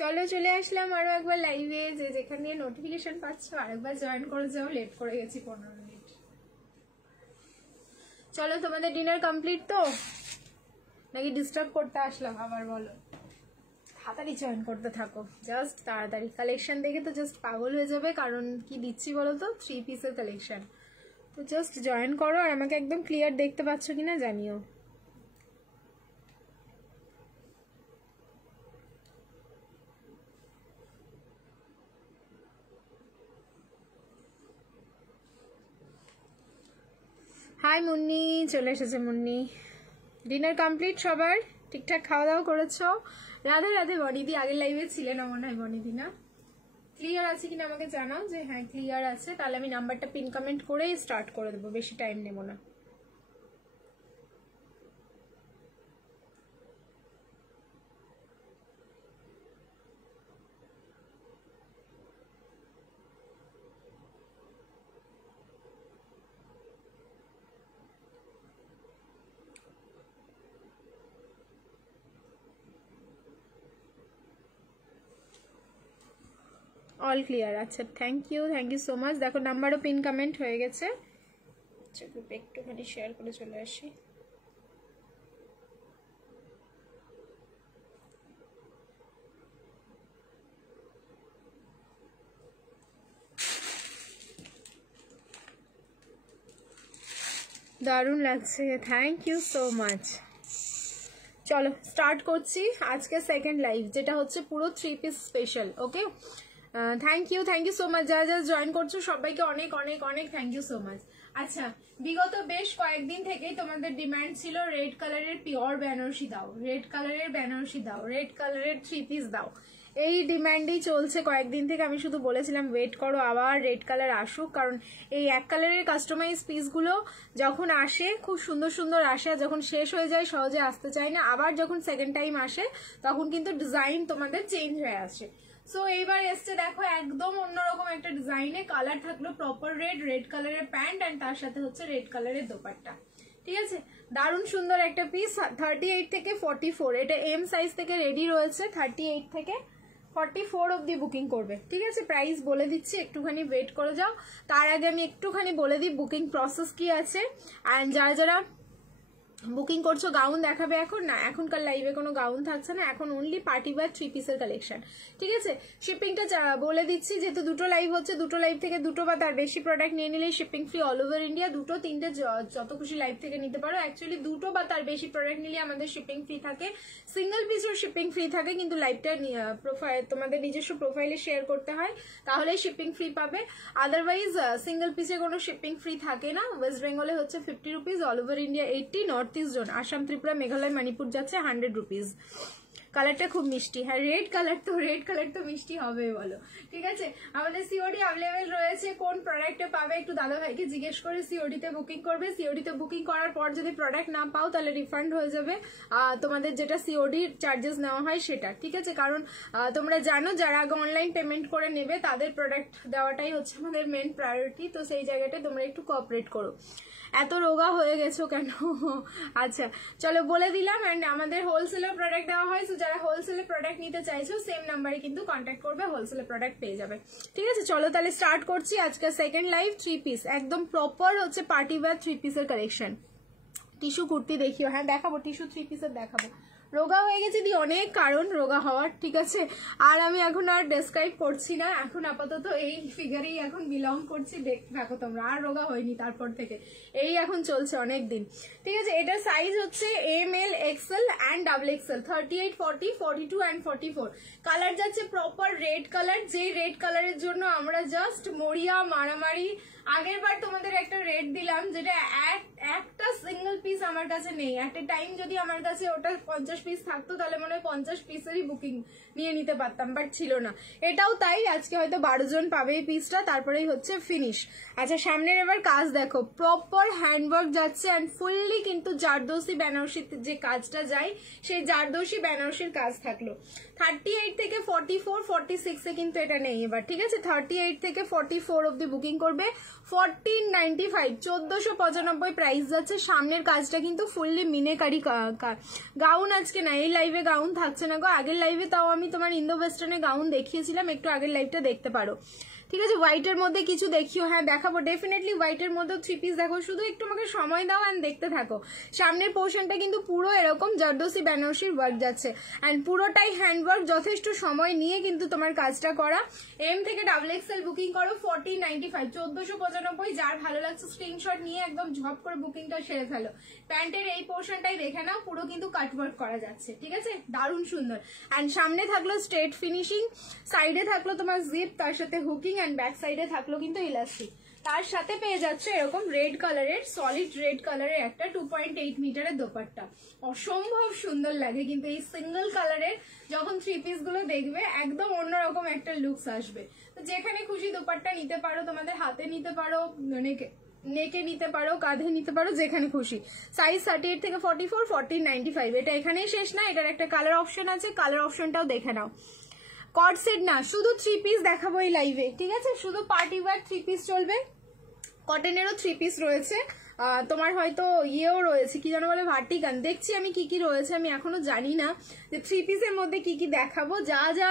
চলো চলে আসলাম আরো একবার লাইভে, যে যেখান দিয়ে নোটিফিকেশন পাচ্ছ আরেকবার জয়েন করে যাও, লেট করে গেছি 15 মিনিট। চলো তোমাদের ডিনার কমপ্লিট তো, নাকি ডিস্টার্ব করতে আসলাম আবার বলো? তাড়াতাড়ি জয়েন করতে থাকো, জাস্ট তাড়াতাড়ি। কালেকশন দেখে তো জাস্ট পাগল হয়ে যাবে, কারণ কি দিচ্ছি বলো তো, 3 পিসের কালেকশন। তো জাস্ট জয়েন করো, আর আমাকে একদম ক্লিয়ার দেখতে পাচ্ছ কিনা জানিও। হাই মুন্নি, চলে এসেছে মুন্নি। ডিনার কমপ্লিট সবার? ঠিকঠাক খাওয়া দাওয়া করেছো? রাধে রাধে বনিদি, আগের লাইভে ছিলে না মনে হয় বনিদি, না? ক্লিয়ার আছে কিনা আমাকে জানাও, যে হ্যাঁ ক্লিয়ার আছে, তাহলে আমি নাম্বারটা পিন কমেন্ট করেই স্টার্ট করে দেবো, বেশি টাইম নেব না। অল ক্লিয়ার, আচ্ছা থ্যাংক ইউ সো মাচ। দেখো নাম্বারও পিন কমেন্ট হয়ে গেছে। আচ্ছা গ্রুপে একটুখানি শেয়ার করে চলে আসি। দারুণ লাগছে, থ্যাংক ইউ সো মাচ। চলো স্টার্ট করছি আজকে সেকেন্ড লাইভ, যেটা হচ্ছে পুরো 3 piece special. Okay, thank you so much. যারা যারা জয়েন করছো সবাইকে অনেক অনেক অনেক থ্যাংক ইউ সো মাচ। আচ্ছা, বিগত বেশ কয়েকদিন থেকেই তোমাদের ডিমান্ড ছিল রেড কালারের পিওর বেনারসি দাও, রেড কালারের বেনারসি দাও, রেড কালারের 3 পিস দাও। এই ডিমান্ডই চলছে কয়েকদিন থেকে। আমি শুধু বলেছিলাম ওয়েট করো, আবার রেড কালার আসুক, কারণ এই এক কালারের কাস্টমাইজ পিসগুলো যখন আসে খুব সুন্দর সুন্দর আসে, যখন শেষ হয়ে যায় সহজে আসতে চায় না, আবার যখন সেকেন্ড টাইম আসে তখন কিন্তু ডিজাইন তোমাদের চেঞ্জ হয়ে আসে। সো এইবার এসছে দেখো একদম অন্যরকম একটা ডিজাইনে, কালার থাকলো প্রপার রেড, রেড কালারের প্যান্ট অ্যান্ড তার সাথে হচ্ছে রেড কালারের দোপাট্টা। ঠিক আছে, দারুণ সুন্দর একটা পিস। 38 থেকে 44, এটা এম সাইজ থেকে রেডি রয়েছে। 38 থেকে 44 অব্দি বুকিং করবে। ঠিক আছে, প্রাইস বলে দিচ্ছি, একটুখানি ওয়েট করে যাও। তার আগে আমি একটুখানি বলে দিই বুকিং প্রসেস কি আছে। অ্যান্ড যারা যারা বুকিং করছো, গাউন দেখাবে এখন না, এখনকার লাইভে কোনো গাউন থাকছে না, এখন অনলি পার্টি ওয়্যার 3 পিসের কালেকশন। ঠিক আছে, শিপিংটা বলে দিচ্ছি, যেহেতু দুটো লাইভ হচ্ছে, দুটো লাইভ থেকে দুটো বা তার বেশি প্রোডাক্ট নিয়ে নিলেই shipping free all over India. দুটো তিনটে যত খুশি লাইভ থেকে নিতে পারো। অ্যাকচুয়ালি দুটো বা তার বেশি প্রোডাক্ট নিলে আমাদের শিপিং ফ্রি থাকে, সিঙ্গেল পিসের শিপিং ফ্রি থাকে, কিন্তু লাইভটা প্রোফাইল তোমাদের নিজস্ব প্রোফাইলে শেয়ার করতে হয়, তাহলে শিপিং ফ্রি পাবে। আদারওয়াইজ সিঙ্গেল পিসে কোনো শিপিং ফ্রি থাকে না। ওয়েস্ট বেঙ্গলে হচ্ছে 50 rupees, all over India 80, north east zone Assam, Tripura, Meghalaya, Manipur যাচ্ছে 100 রুপিস। কালারটা খুব মিষ্টি, হ্যাঁ রেড কালার তো মিষ্টি হবে বলো। ঠিক আছে, আমাদের সিওডি অ্যাভেলেবেল রয়েছে। কোন প্রোডাক্টে পাবে একটু দাদা ভাইকে জিজ্ঞেস করে সিওডিতে বুকিং করবে। সিওডিতে বুকিং করার পর যদি প্রোডাক্ট না পাও তাহলে রিফান্ড হয়ে যাবে তোমাদের যেটা সিওডি চার্জেস নেওয়া হয় সেটা। ঠিক আছে, কারণ তোমরা জানো যারা আগে অনলাইন পেমেন্ট করে নেবে তাদের প্রোডাক্ট দেওয়াটাই হচ্ছে আমাদের মেন প্রায়োরিটি। তো সেই জায়গাটায় তোমরা একটু কোঅপারেট করো। এত রোগা হয়ে গেছো কেন? আচ্ছা চলো বলে দিলাম। অ্যান্ড আমাদের হোলসেলের প্রোডাক্ট দেওয়া হয়, তো যারা হোলসেলের প্রোডাক্ট নিতে চাইছো সেম নাম্বারে কিন্তু কন্ট্যাক্ট করবে, হোলসেলের প্রোডাক্ট পেয়ে যাবে। ঠিক আছে, চলো তাহলে স্টার্ট করছি আজকে সেকেন্ড লাইভ 3 পিস, একদম প্রপার হচ্ছে পার্টি ওয়্যার 3 পিসের কালেকশন। টিস্যু কুর্তি দেখিও, হ্যাঁ দেখাবো, টিস্যু 3 পিসের দেখাবো। রোগা হয়ে গেছে দি, অনেক কারণ রোগা হওয়ার। ঠিক আছে, আর আমি এখন আর ডেসক্রাইব করছি না, এখন আপাতত এই ফিগারেই এখন বিলং করছি, দেখো তোমরা, আর রোগা হয়নি তারপর থেকে, এই এখন চলছে অনেক দিন। ঠিক আছে, এটার সাইজ হচ্ছে ML, XL অ্যান্ড XXL, 38, 40, 42 অ্যান্ড 44। কালার যাচ্ছে প্রপার রেড কালার, যে রেড কালারের জন্য আমরা জাস্ট মরিয়া মারামারি। আগের বার তোমাদের একটা রেট দিলাম, যেটা একটা সিঙ্গেল পিস আমার কাছে নেই। এট এ টাইম যদি আমার কাছে ওটা 50 পিস থাকতো তাহলে মনে হয় 50 পিসেরই বুকিং নিয়ে নিতে পারতাম, বাট ছিল না। এটাও তাই, আজকে হয়তো 12 জন পাবে এই পিসটা, তারপরেই হচ্ছে ফিনিশ। আচ্ছা, সামনের এবার কাজ দেখো, প্রপার হ্যান্ডওয়ার্ক যাচ্ছে অ্যান্ড ফুললি কিন্তু জারদৌসি বেনারসিতে যে কাজটা যায় সেই জারদৌসি বেনারসির কাজ থাকলো। 38 থেকে 44 46 এ কিন্তু এটা নেই এবার, ঠিক আছে? 38 থেকে 44 অবধি বুকিং করবে। 1495 1495 প্রাইস যাচ্ছে। সামনের কাজটা কিন্তু ফুললি মিনেকারি গাউন আজকে না, এই লাইভে গাউন থাকছে না গো। আগের লাইভে তাও আমি তোমার ইন্দো ওয়েস্টার্নে গাউন দেখিয়েছিলাম, একটু আগের লাইভটা দেখতে পারো, ঠিক আছে? হোয়াইটের মধ্যে কিছু দেখিও, হ্যাঁ দেখাবো ডেফিনেটলি। হোয়াইটের মধ্যে 3 পিস দেখো, শুধু একটু আমাকে সময় দাও অ্যান্ড দেখতে থাকো। সামনের পোর্শনটা কিন্তু পুরো এরকম জারদোসি বেনারসির ওয়ার্ক যাচ্ছে অ্যান্ড পুরোটাই হ্যান্ডওয়ার্ক, যথেষ্ট সময় নিয়ে কিন্তু তোমার কাজটা করা। এম থেকে ডাবল এক্সেল বুকিং করো 1495 1495। যার ভালো লাগছে স্ক্রিনশট নিয়ে একদম ঝপ করে বুকিংটা সেরে ফেলো। প্যান্টের এই পোর্শনটাই দেখে নাও, পুরো কিন্তু কাটওয়ার্ক করা যাচ্ছে, ঠিক আছে? দারুণ সুন্দর। অ্যান্ড সামনে থাকলো স্ট্রেট ফিনিশিং, সাইডে থাকলো তোমার জিপ, তার সাথে হুকিং, অ্যান্ড ব্যাক সাইডে থাকলো কিন্তু ইলাস্টিক। তার সাথে পেয়ে যাচ্ছে এরকম রেড কালারের, সলিড রেড কালারের একটা 2.8 মিটারের দোপাট্টা। অসম্ভব সুন্দর লাগে কিন্তু এই সিঙ্গেল কালারের যখন 3 পিস গুলো দেখবে, একদম অন্যরকম একটা লুকস আসবে। তো যেখানে খুশি দোপাট্টা নিতে পারো, তোমাদের হাতে নিতে পারো, নেকে নিতে পারো, কাঁধে নিতে পারো, যেখানে খুশি। সাইজ 38 থেকে 44 1495। এটা এখানেই শেষ না, এটার একটা কালার অপশন আছে, কালার অপশনটাও দেখে নাও। কট সেট না, শুধু 3 পিস দেখাবো এই লাইভে, ঠিক আছে? শুধু পার্টি ওয়্যার 3 পিস চলবে। কটনেরও 3 পিস রয়েছে, তোমার হয়তো ইয়েও রয়েছে, কি যেন বলে, ভার্টিকান। দেখছি আমি কি কি রয়েছে, আমি এখনো জানি না যে 3 পিসের মধ্যে কি কি দেখাবো। যা যা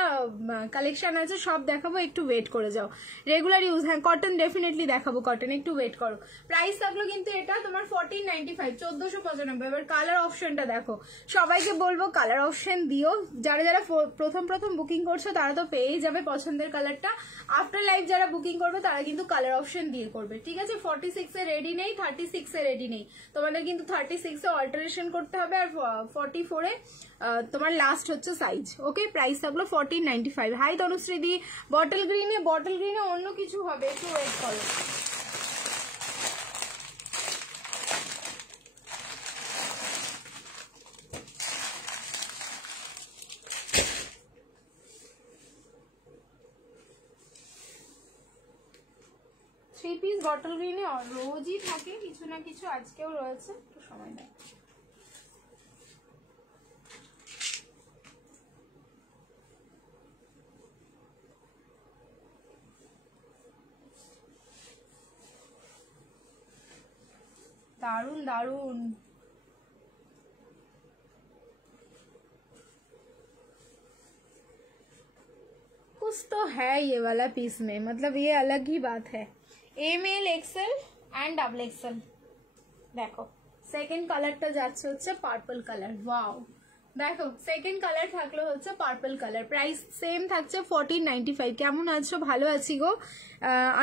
কালেকশন আছে সব দেখাবো, একটু ওয়েট করে যাও। রেগুলার ইউজ, হ্যাঁ কটন ডেফিনেটলি দেখাবো, কটন একটু ওয়েট করো। প্রাইস থাকলো কিন্তু এটা তোমার 1495 1495। এবার কালার অপশনটা দেখো, সবাইকে বলবো কালার অপশন দিও। যারা যারা প্রথম বুকিং করছো তারা তো পেয়েই যাবে পছন্দের কালারটা। আফটার লাইভ যারা বুকিং করবে তারা কিন্তু কালার অপশন দিয়ে করবে, ঠিক আছে? 46 এ রেডি নেই, 36 এ রেডি নেই, তোমাদের কিন্তু 36 এ অল্টারেশন করতে হবে, আর 44 এ তোমার লাস্ট হচ্ছে সাইজ। ওকে, প্রাইস থাকলো 1495। হাই তনুশ্রীদি, বটল গ্রিনে অন্য কিছু হবে, একটু ওয়েট করো। থ্রি পিস বটল গ্রিনে রোজই থাকে কিছু না কিছু, আজকেও রয়েছে, একটু সময় নেয়। दारुण दारुण, कुछ तो है ये वाला पीस में, मतलब ये अलग ही बात है। M L XL and double XL. देखो सेकेंड কালারটা যাচ্ছে হচ্ছে পার্পল কালার। ওয়াও, দেখো সেকেন্ড কালার থাকলো হচ্ছে পার্পল কালার। প্রাইস সেম থাকছে 1495। কেমন আছো? ভালো আছি গো।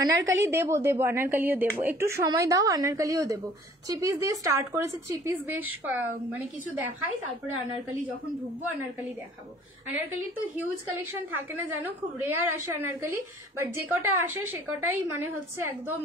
আনারকালি দেবো, আনারকালিও দেবো, একটু সময় দাও, আনারকালিও দেবো। 3 পিস দিয়ে স্টার্ট করেছে, 3 পিস বেশ মানে কিছু দেখাই, তারপরে আনারকালি যখন ঢুকবো আনারকালি দেখাবো। আনারকালির তো হিউজ কালেকশন থাকে না জানো, খুব রেয়ার আসে আনারকালি, বাট যে কটা আসে সে কটাই মানে হচ্ছে একদম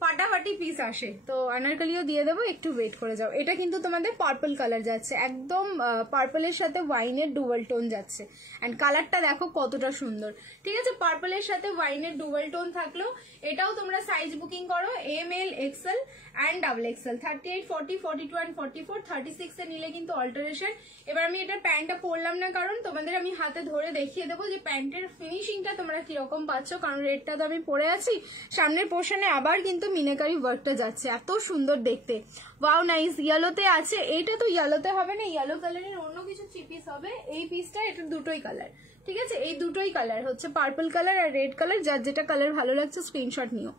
ফাটাফাটি পিস আসে। তো আনারকালিও দিয়ে দেবো, একটু ওয়েট করে যাও। এটা কিন্তু তোমাদের পার্পল কালার যাচ্ছে, একদম পার্পলের সাথে ওয়াইনের ডুয়াল টোন যাচ্ছে, এন্ড কালারটা দেখো কতটা সুন্দর, ঠিক আছে? পার্পলের সাথে ওয়াইনের ডুয়াল টোন থাকলো। এটাও তোমরা সাইজ বুকিং করো M L XL and double XL. 38 40 42 অ্যান্ড 44 36 এ নিলে কিন্তু অল্টারেশন। এবার আমি এটা প্যান্টটা পরলাম না, কারণ তোমাদের আমি হাতে ধরে দেখিয়ে দেবো যে প্যান্টের ফিনিশিংটা তোমরা কিরকম পাচ্ছ, কারণ রেডটা তো আমি পরে আছি। সামনের পোর্শনে আবার কিন্তু মিনাকারি ওয়ার্কটা যাচ্ছে, এত সুন্দর দেখতে। Wow nice. ইয়েলোতে আছে, এইটা তো ইয়েলোতে হবে না, ইয়েলো কালারের অন্য কিছু 3 পিস হবে। এই পিসটা, এটা দুটোই কালার, ঠিক আছে? এই দুটোই কালার হচ্ছে পার্পল কালার আর রেড কালার। যার যেটা কালার ভালো লাগছে স্ক্রিনশট নিও,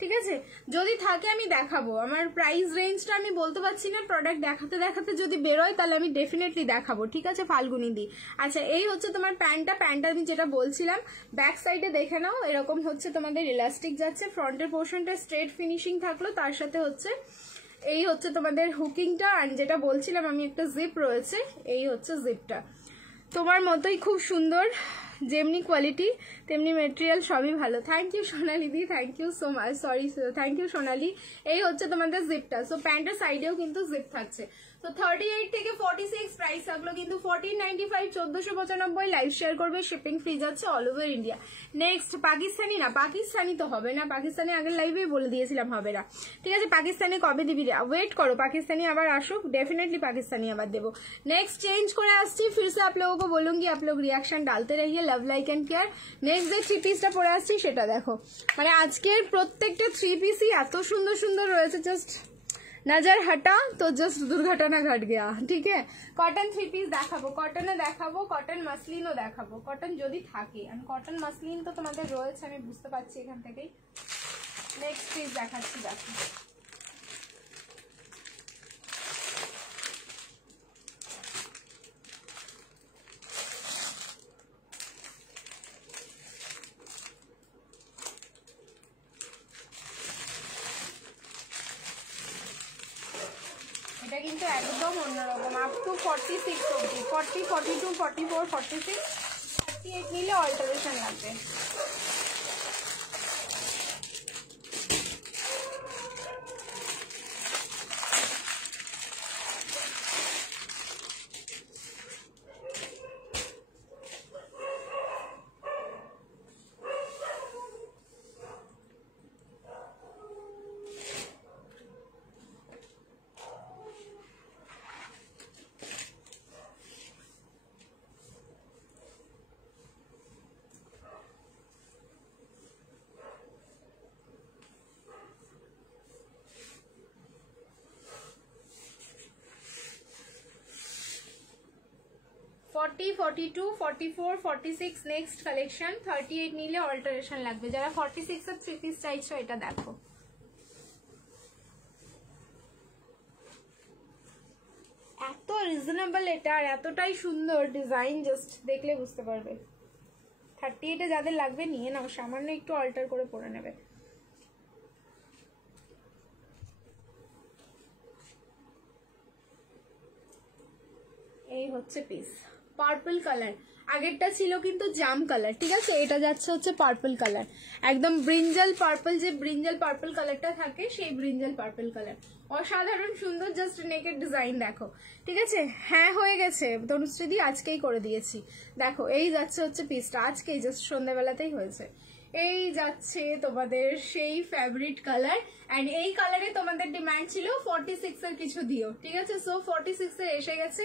ঠিক আছে? যদি থাকে আমি দেখাবো। আমার প্রাইস রেঞ্জটা আমি বলতে পারছি না, প্রোডাক্ট দেখাতে দেখাতে যদি বেরোয় তাহলে আমি ডেফিনেটলি দেখাবো, ঠিক আছে? ফাল্গুনি দি। আচ্ছা, এই হচ্ছে তোমার প্যান্টটা আমি যেটা বলছিলাম, ব্যাক সাইডে দেখে নাও, এরকম হচ্ছে তোমাদের ইলাস্টিক যাচ্ছে। ফ্রন্টের পোর্শনটা স্ট্রেট ফিনিশিং থাকলো, তার সাথে হচ্ছে এই হচ্ছে তোমাদের হুকিংটা, আর যেটা বলছিলাম আমি একটা জিপ রয়েছে, এই হচ্ছে জিপটা। তোমার মতোই খুব সুন্দর, যেমনি কোয়ালিটি তেমনি মেটেরিয়াল, সবই ভালো। Thank you Sonali di, thank you so much, sorry thank you Sonali. এই হচ্ছে তোমাদের জিপটা। সো প্যান্টের সাইডেও কিন্তু জিপ থাকছে। তো 38 থেকে 46 প্রাইস থাকলো কিন্তু 1495, 1495 লাইভ শেয়ার করবে, শিপিং ফ্রি যাচ্ছে all over India. Next Pakistani না, পাকিস্তানি তো হবে না, পাকিস্তানি আগের লাইভেই বলে দিয়েছিলাম হবে না, ঠিক আছে। পাকিস্তানি কবে দিবি, ওয়েট করো, পাকিস্তানি আবার আসুক, डेफिनेटली पाकिस्तानी आवाज देवो। नेक्स्ट चेंज करे आसছি, फिर से आप लोगों को बोलूंगी, आप लोग रिएक्शन डालते रहिए, love like and care. Next যে থ্রি পিসটা পরে আসছি সেটা দেখো, মানে আজকের প্রত্যেকটা থ্রি পিসই এত সুন্দর সুন্দর রয়েছে, জাস্ট नजर हटा तो जस्ट दुर्घटना घट गया, ठीक है। कटन थ्री पिस দেখাবো, কটনে দেখাবো, কটন মাসলিনও দেখাবো, কটন যদি থাকে, আমি কটন মাসলিন তো তোমাদের রয়েছে আমি বুঝতে পারছি এখান থেকেই। নেক্সট পিস দেখাচ্ছি, দেখো এটা কিন্তু একদম অন্যরকম, আপ টু 46 অবধি, 40, 42, 44, 46, 38 নিলে অল্টারেশন লাগবে। फोर्टी 42, 44, 46 नेक्स्ट कलेक्शन 38 নিলে অল্টারেশন লাগবে। যারা 46 এর থ্রি পিস চাইছো এটা দেখো, এত রিজনেবল এটা আর এতটাই সুন্দর ডিজাইন, জাস্ট দেখলে বুঝতে পারবে। 38 এ যাদের লাগবে নিয়ে নাও, সামান্য একটু অল্টার করে পরে নেবে। এই হচ্ছে পিস, পার্পল কালার, আগেরটা ছিল কিন্তু জাম কালার, ঠিক আছে। এটা যাচ্ছে হচ্ছে পার্পল কালার, একদম ব্রিঞ্জাল পার্পল, যে ব্রিঞ্জাল পার্পল কালারটা থাকে সেই ব্রিঞ্জাল পার্পল কালার, অসাধারণ সুন্দর। জাস্ট নেকের ডিজাইন দেখো, ঠিক আছে। হ্যাঁ হয়ে গেছে তনুশ্রীদি, আজকেই করে দিয়েছি। দেখো এই যাচ্ছে হচ্ছে পিসটা, আজকেই জাস্ট সন্ধ্যাবেলাতেই হয়েছে। এই যাচ্ছে তোমাদের সেই ফেভারিট কালার, এন্ড এই কালারে তোমাদের ডিমান্ড ছিল 46 এর কিছু দিও, ঠিক আছে। সো 46 এর এসে গেছে।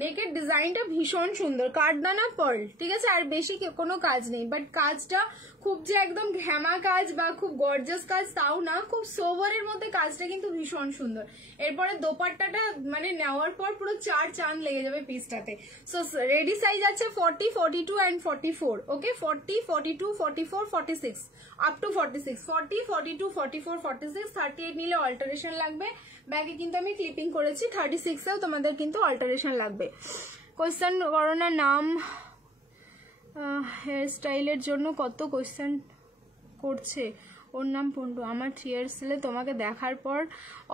নেকের ডিজাইনটা ভীষণ সুন্দর, কাঠদানা পার্ল, ঠিক আছে। আর বেশি কোনো কাজ নেই, বাট কাজটা খুব যে একদম ঘ্যামা কাজ বা খুব গর্জাস কাজ তাও না, খুব সোভারের মধ্যে কাজটা কিন্তু ভীষণ সুন্দর। এরপরে দোপাট্টাটা মানে নেওয়ার পর পুরো চার চাঁদ লেগে যাবে পিসটাতে। সো রেডি সাইজ আছে 40, 42 এন্ড 44, ওকে। 40, 42, 44, 46 আপ টু 46, 40, 42, 44, 46, 38 নিলে অল্টারেশন লাগবে। ব্যাগে কিন্তু আমি ক্লিপিং করেছি, 36 এও তোমাদের কিন্তু অল্টারেশন লাগবে। কোয়েশ্চেন করো না, নাম হেয়ার স্টাইলের জন্য কত কোয়েশ্চেন করছে, ওর নাম পন্টু। আমার হেয়ার স্টাইলে তোমাকে দেখার পর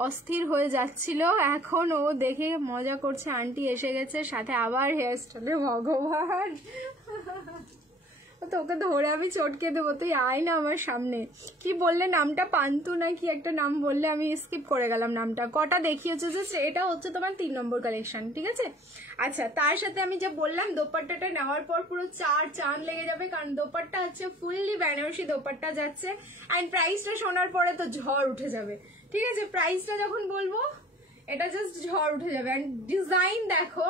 অস্থির হয়ে যাচ্ছিল, এখন ও দেখে মজা করছে, আন্টি এসে গেছে সাথে আবার হেয়ার স্টাইলে। ভগবান, তো ওকে ধরে আমি চটকে দেবো, তুই আয় না আমার সামনে। কি বললে নামটা, পান্তু না কি একটা নাম বললে, আমি স্কিপ করে গেলাম নামটা। কটা দেখিয়েছে যে এটা হচ্ছে তোমার 3 নম্বর কালেকশন, ঠিক আছে। আচ্ছা, তার সাথে আমি যে বললাম দোপাট্টাটা নেওয়ার পর পুরো চার চাঁদ লেগে যাবে, কারণ দোপাট্টা হচ্ছে ফুললি বেনারসি দোপাট্টা যাচ্ছে, অ্যান্ড প্রাইসটা শোনার পরে তো ঝড় উঠে যাবে, ঠিক আছে। প্রাইসটা যখন বলবো এটা জাস্ট ঝড় উঠে যাবে। অ্যান্ড ডিজাইন দেখো,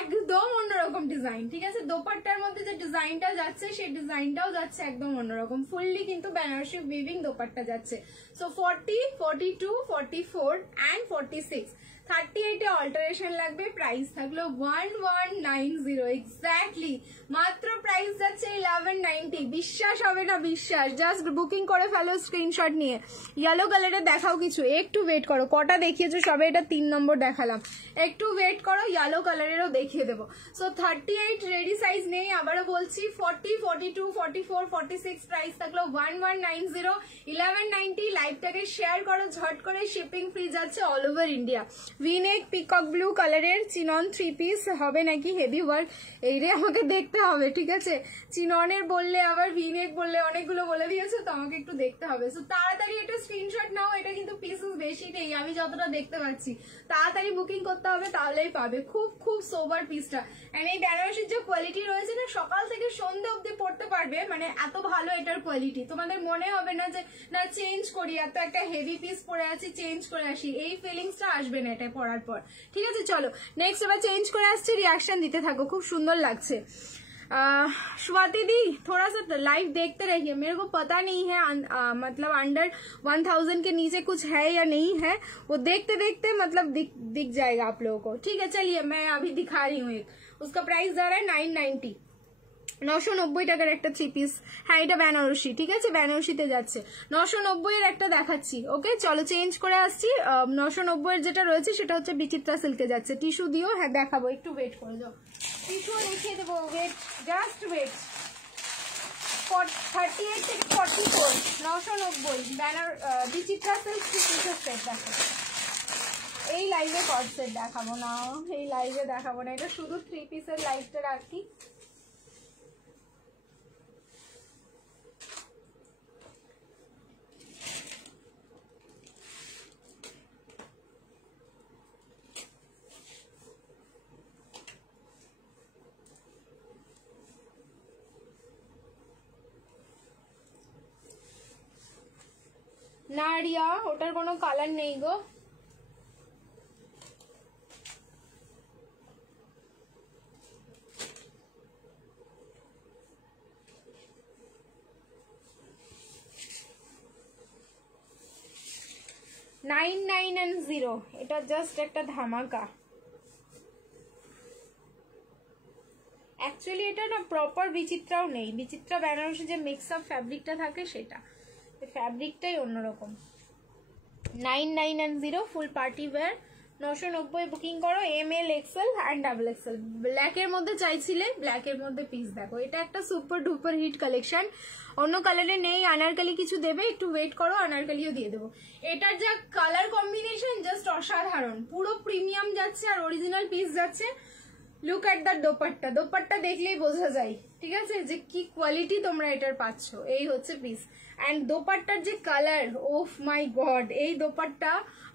একদম অন্যরকম ডিজাইন, ঠিক আছে। দোপাট্টার মধ্যে যে ডিজাইনটা যাচ্ছে সেই ডিজাইনটাও যাচ্ছে একদম অন্যরকম, ফুললি কিন্তু বেনারসি উইভিং দোপাট্টা যাচ্ছে। সো 40, 42, 44 এন্ড 46, 38 এ অল্টারেশন লাগবে। প্রাইস থাকলো 1190, এক্স্যাক্টলি। মাত্র প্রাইস যাচ্ছে 1190, বিশ্বাস হবে না, বিশ্বাস। জাস্ট বুকিং করে ফেলো স্ক্রিনশট নিয়ে। ইয়েলো কালারে দেখাও কিছু, একটু ওয়েট করো, কটা দেখিয়েছো সবে, এটা 3 নম্বর দেখালাম, একটু ওয়েট করো, ইয়েলো কালারেরও দেখিয়ে দেবো। সো 38 রেডি সাইজ নেই, আবারও বলছি। 40, 42, 44, 46 প্রাইস থাকলো 1190, 1190। লাইভটাকে শেয়ার করো ঝট করে, শিপিং ফ্রি যাচ্ছে all over India. V-neck peacock blue কালারের চিনন 3 পিস হবে নাকি হেভি ওয়ার্ক? এইরে আমাকে দেখতে হবে, ঠিক আছে? চিননের বললে আবার ভিনেক বললে অনেকগুলো বলে দিয়েছে, তো আমাকে একটু দেখতে হবে। সো তাড়াতাড়ি এটা স্ক্রিনশট নাও, এটা কিন্তু পিসেস বেশি নেই আমি যতটা দেখতে পাচ্ছি। তাড়াতাড়ি বুকিং করতে হবে, তাহলেই পাবে। খুব খুব সোবার পিসটা। এন্ড এই বেনারসির যে কোয়ালিটি রয়েছে না, সকাল থেকে সন্ধ্যে অবধি পড়তে পারবে, মানে এত ভালো এটার কোয়ালিটি। তোমাদের মনে হবে না যে না চেঞ্জ করি, এত একটা হেভি পিস পরে আছি চেঞ্জ করে আসি, এই ফিলিংসটা আসবে না এটা পরার পর, ঠিক আছে? চলো নেক্সট এবার চেঞ্জ করে আসছি, রিয়াকশন দিতে থাকো, খুব সুন্দর লাগছে। स्वाति दी थोड़ा सा लाइव देखते रहिए, मेरे को पता नहीं है मतलब अंडर 1000 के नीचे कुछ है या नहीं है, वो देखते देखते मतलब दिख जाएगा आप लोगों को, ठीक है? चलिए मैं अभी दिखा रही हूँ एक, उसका प्राइस जा रहा है 990, 990 টাকার একটা 3 পিস। হ্যাঁ এটা বেনারসি, ঠিক আছে? বেনারসিতে যাচ্ছে। 990 এর একটা দেখাচ্ছি, ওকে? চলো চেঞ্জ করে আসছি। 990 এর যেটা রয়েছে সেটা হচ্ছে বিচিত্রা সিল্কে যাচ্ছে। টিস্যু দিও, হ্যাঁ দেখাবো, একটু ওয়েট করে যাও, টিস্যু দেখিয়ে দেবো, ওয়েট, জাস্ট ওয়েট। 38 থেকে 44, 990 ব্যানার বিচিত্রা সিল্ক 3 পিসের সেট। দেখো এই লাইভে কট সেট দেখাবো না, এই লাইভে দেখাবো না, এটা শুধু 3 পিসের লাইভটা রাখি। না রিয়া ওটার কোনো কালার নেই গো, $990, এটা জাস্ট একটা ধামাকা। অ্যাকচুয়ালি এটা না প্রপার বিচিত্রাও নেই, বিচিত্রা বেনারসি যে মিক্স আপ ফ্যাব্রিকটা থাকে সেটা, ফ্যাব্রিকটাই অন্যরকম। 990 ফুল পার্টি ওয়্যার, 990 বুকিং করো। ML XL and double XL। ব্ল্যাকের মধ্যে চাইছিলে, ব্ল্যাকের মধ্যে পিস দেখো, এটা একটা সুপার ডুপার হিট কালেকশন। অন্য কালারে নেই, আনারকালি কিছু দেবে, একটু ওয়েট করো, আনারকালিও দিয়ে দেবো। এটার যা কালার কম্বিনেশন জাস্ট অসাধারণ, পুরো প্রিমিয়াম যাচ্ছে আর অরিজিনাল পিস যাচ্ছে। Look at the dupatta, dupatta দেখলেই বোঝা যায়, ঠিক আছে, যে কি কোয়ালিটি তোমরা এটার পাচ্ছ। এই হচ্ছে পিস অ্যান্ড দোপাট্টার যে কালার, ওফ মাই গড, এই দোপাট্টা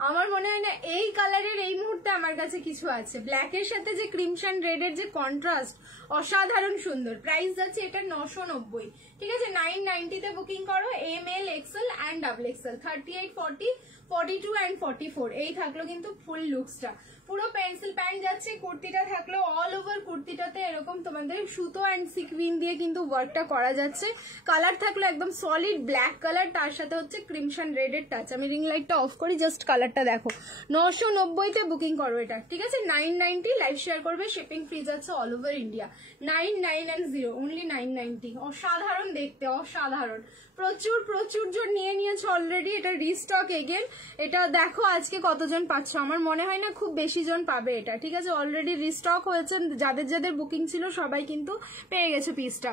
আমার মনে হয় না এই কালারের এই মুহূর্তে আমার কাছে কিছু আছে। ব্ল্যাকের সাথে যে ক্রিমশন রেডের যে কন্ট্রাস্ট অসাধারণ সুন্দর। প্রাইস যাচ্ছে এটা 990, ঠিক আছে? 990 তে বুকিং করো। ML XL and double XL, 38, 40, 42 অ্যান্ড 44, এই থাকলো কিন্তু ফুল লুকসটা। পুরো পেন্সিল প্যান্ট যাচ্ছে, কুর্তিটা থাকলো অল ওভার, কুর্তিটাতে এরকম তোমাদের সুতো অ্যান্ড সিকুইন দিয়ে কিন্তু ওয়ার্কটা করা যাচ্ছে। কালার থাকলো একদম সলিড ব্ল্যাক কালার, তার সাথে হচ্ছে ক্রিমশন রেডের টাচ। আমি রিং লাইটটা অফ করি, জাস্ট কালারটা দেখো। 990 তে বুকিং করো এটা, ঠিক আছে? 990 লাইভ শেয়ার করবে, শিপিং ফ্রি যাচ্ছে অল ওভার ইন্ডিয়া। 990 অনলি 990, অসাধারণ দেখতে, অসাধারণ। প্রচুর প্রচুর জন নিয়ে নিয়েছো অলরেডি, এটা রিস্টক এগেন। এটা দেখো আজকে কতজন পাচ্ছ, আমার মনে হয় না খুব বেশি জন পাবে এটা, ঠিক আছে? অলরেডি রিস্টক হয়েছে, যাদের যাদের বুকিং ছিল সবাই কিন্তু পেয়ে গেছে পিসটা।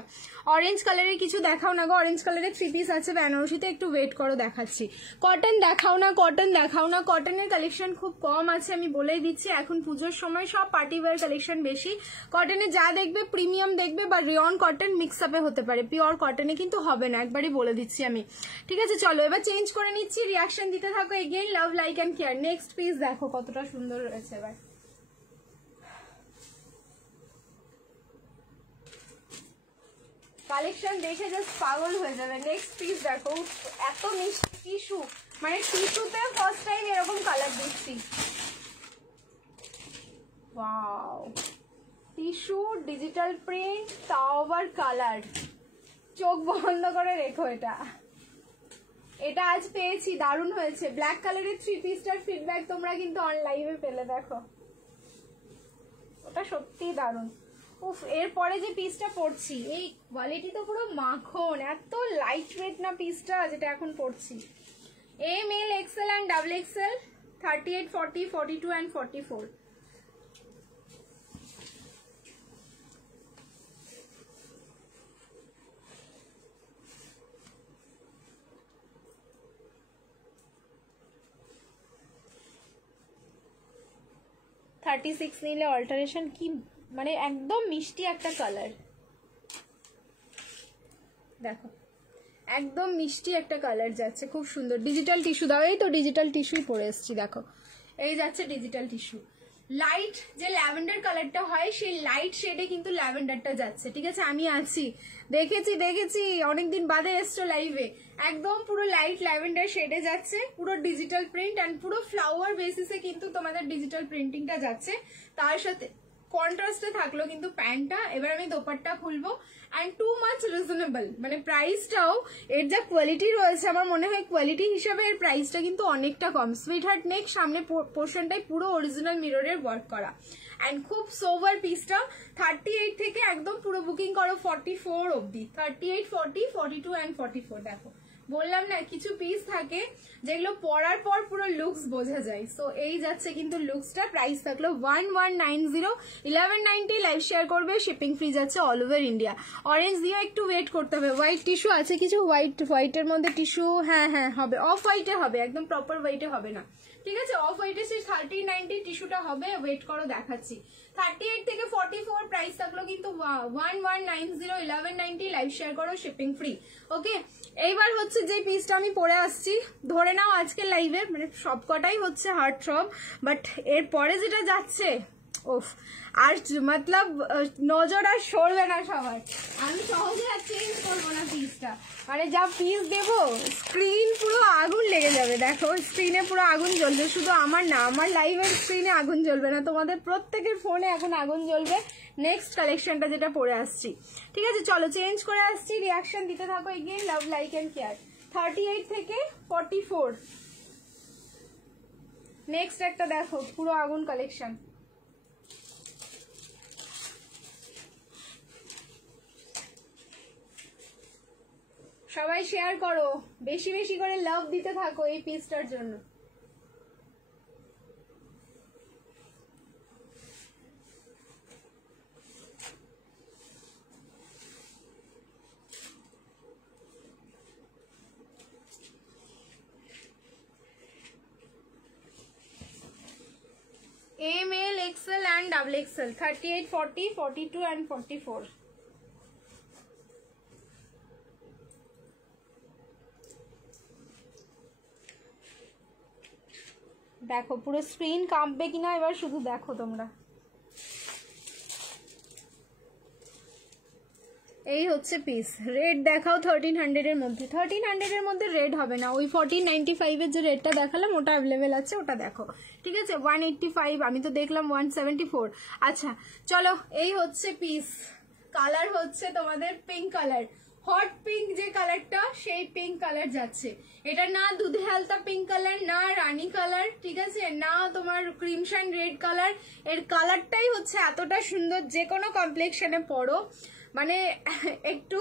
অরেঞ্জ কালারের কিছু দেখাও না গো, অরেঞ্জ কালারের 3 পিস আছে বেনারসিতে, একটু ওয়েট করো দেখাচ্ছি। কটন দেখাও না, কটন দেখাও না, কটনের কালেকশন খুব কম আছে, আমি বলেই দিচ্ছি। এখন পুজোর সময় সব পার্টি ওয়্যার কালেকশন বেশি। কটনে যা দেখবে প্রিমিয়াম দেখবে বা রিয়ন কটন মিক্স আপে হতে পারে, পিওর কটনে কিন্তু হবে না, একবারই বলে দিচ্ছি আমি, ঠিক আছে? চলো এবার চেঞ্জ করে নিচ্ছি, রিয়াকশন দিতে থাকো। Again love like and care. Next piece দেখো কতটা সুন্দর রয়েছে, এবার কালেকশন দেখে জাস্ট পাগল হয়ে যাবে। নেক্সট পিস দেখো, এত মিষ্টি টিস্যু, মানে টিস্যুতে ফার্স্ট টাইম এরকম কালার দেখছি। ওয়াও, টিস্যু ডিজিটাল প্রিন্ট, তাও আবার কালার, চোখ বন্ধ করে রেখো। এটা আজ পেয়েছি, দারুণ হয়েছে। ব্ল্যাক কালারের 3 পিসটার ফিডব্যাক তোমরা কিন্তু অনলাইনে পেলে, দেখো ওটা সত্যি দারুণ। উফ, এরপরে যে পিসটা পরছি, এই কোয়ালিটি তো পুরো মাখন, এত লাইট ওয়েট না পিসটা যেটা এখন পরছি। ML XL and double XL, 38, 40, 42 অ্যান্ড 44। 36 নিলে অল্টারেশন কি মানে একদম মিষ্টি একটা কালার, দেখো একদম মিষ্টি একটা কালার যাচ্ছে, খুব সুন্দর। ডিজিটাল টিস্যু দাও, এই তো ডিজিটাল টিস্যুই পরে এসছি, দেখো এই যাচ্ছে ডিজিটাল টিস্যু। লাইট যে ল্যাভেন্ডার কালারটা হয় সেই লাইট শেডে কিন্তু ল্যাভেন্ডারটা যাচ্ছে, ঠিক আছে। আমি আছি, দেখেছি অনেকদিন বাদে এসছো লাইভে, একদম পুরো লাইট ল্যাভেন্ডার শেডে যাচ্ছে, পুরো ডিজিটাল প্রিন্ট অ্যান্ড পুরো ফ্লাওয়ার বেসিসে কিন্তু তোমাদের ডিজিটাল প্রিন্টিংটা যাচ্ছে। তার সাথে কন্ট্রাস্টে থাকলো কিন্তু প্যান্টটা। এবার আমি দোপাট্টা খুলবো অ্যান্ড টু মাচ রিজনেবল, মানে প্রাইসটাও এর যা কোয়ালিটি রয়েছে আমার মনে হয় কোয়ালিটি হিসাবে এর প্রাইসটা কিন্তু অনেকটা কম। সুইট হার্ট নেক, সামনে পোর্শনটাই পুরো অরিজিনাল মিররের ওয়ার্ক করা অ্যান্ড খুব সোভার পিসটা। 38 থেকে একদম পুরো বুকিং করো 44 অব্দি, 38, 40, 42 অ্যান্ড 44। দেখো বললাম না কিছু পিস থাকে যেগুলো পরার পর পুরো লুকস বোঝা যায়। সো এই যাচ্ছে কিন্তু লুকসটা। প্রাইস থাকলো 1190, 1190। লাইভ শেয়ার করবে, শিপিং ফ্রি যাচ্ছে অল ওভার ইন্ডিয়া। অরেঞ্জ দিয়ে একটু ওয়েট করতে হবে। হোয়াইট টিস্যু আছে কিছু, হোয়াইটের মধ্যে টিস্যু, হ্যাঁ হবে, অফ হোয়াইটে হবে, একদম প্রপার হোয়াইটে হবে না, ঠিক আছে। অফ হোয়াইটে সেই 1390 টিস্যুটা হবে, ওয়েট করো দেখাচ্ছি। 38 থেকে 44 প্রাইস থাকলো কিন্তু 1190, 1190। লাইভ শেয়ার করো, শিপিং ফ্রি। ওকে, এইবার হচ্ছে যে পিসটা আমি পরে আসছি, ধরে নাও আজকের লাইভে মানে সবকটাই হচ্ছে হার্ট থ্রব, বাট এর পরে যেটা যাচ্ছে ওফ, আর মতলব নজর আর সরবে না সবার। আমি সহজে আর চেঞ্জ করবো না পিসটা, মানে যা পিস দেবো স্ক্রিন পুরো আগুন লেগে যাবে। দেখো স্ক্রিনে পুরো আগুন জ্বলবে, শুধু আমার না, আমার লাইভের স্ক্রিনে আগুন জ্বলবে না, তোমাদের প্রত্যেকের ফোনে এখন আগুন জ্বলবে নেক্সট কালেকশনটা যেটা পরে আসছি, ঠিক আছে। চলো চেঞ্জ করে আসছি, রিয়াকশন দিতে থাকো। Again love like and care. 38 থেকে 44 নেক্সট একটা দেখো, পুরো আগুন কালেকশন। সবাই শেয়ার করো, বেশি বেশি করে লাভ দিতে থাকো এই পিসটার জন্য। ML, XL and XXL, 38, 40, 42 and 44। দেখো পুরো স্ক্রিন কাঁপবে কিনা এবার শুধু দেখো তোমরা। এই হচ্ছে পিস। রেড দেখাও 1300 এর মধ্যে, 1300 এর মধ্যে রেড হবে না, ওই 1495 এর যে রেডটা দেখালাম ওটা অ্যাভেলেবেল আছে, ওটা দেখো, ঠিক আছে। 185, আমি তো দেখলাম 174। আচ্ছা চলো, এই হচ্ছে পিস। কালার হচ্ছে তোমাদের পিঙ্ক কালার, হট পিঙ্ক যে কালারটা সেই পিঙ্ক কালার যাচ্ছে। এটা না দুধে হালতা পিঙ্ক কালার, না রানী কালার, ঠিক আছে, না তোমার ক্রিমশাইন রেড কালার। এর কালারটাই হচ্ছে এতটা সুন্দর, যে কোনো কমপ্লেক্সনে পড়ো মানে একটু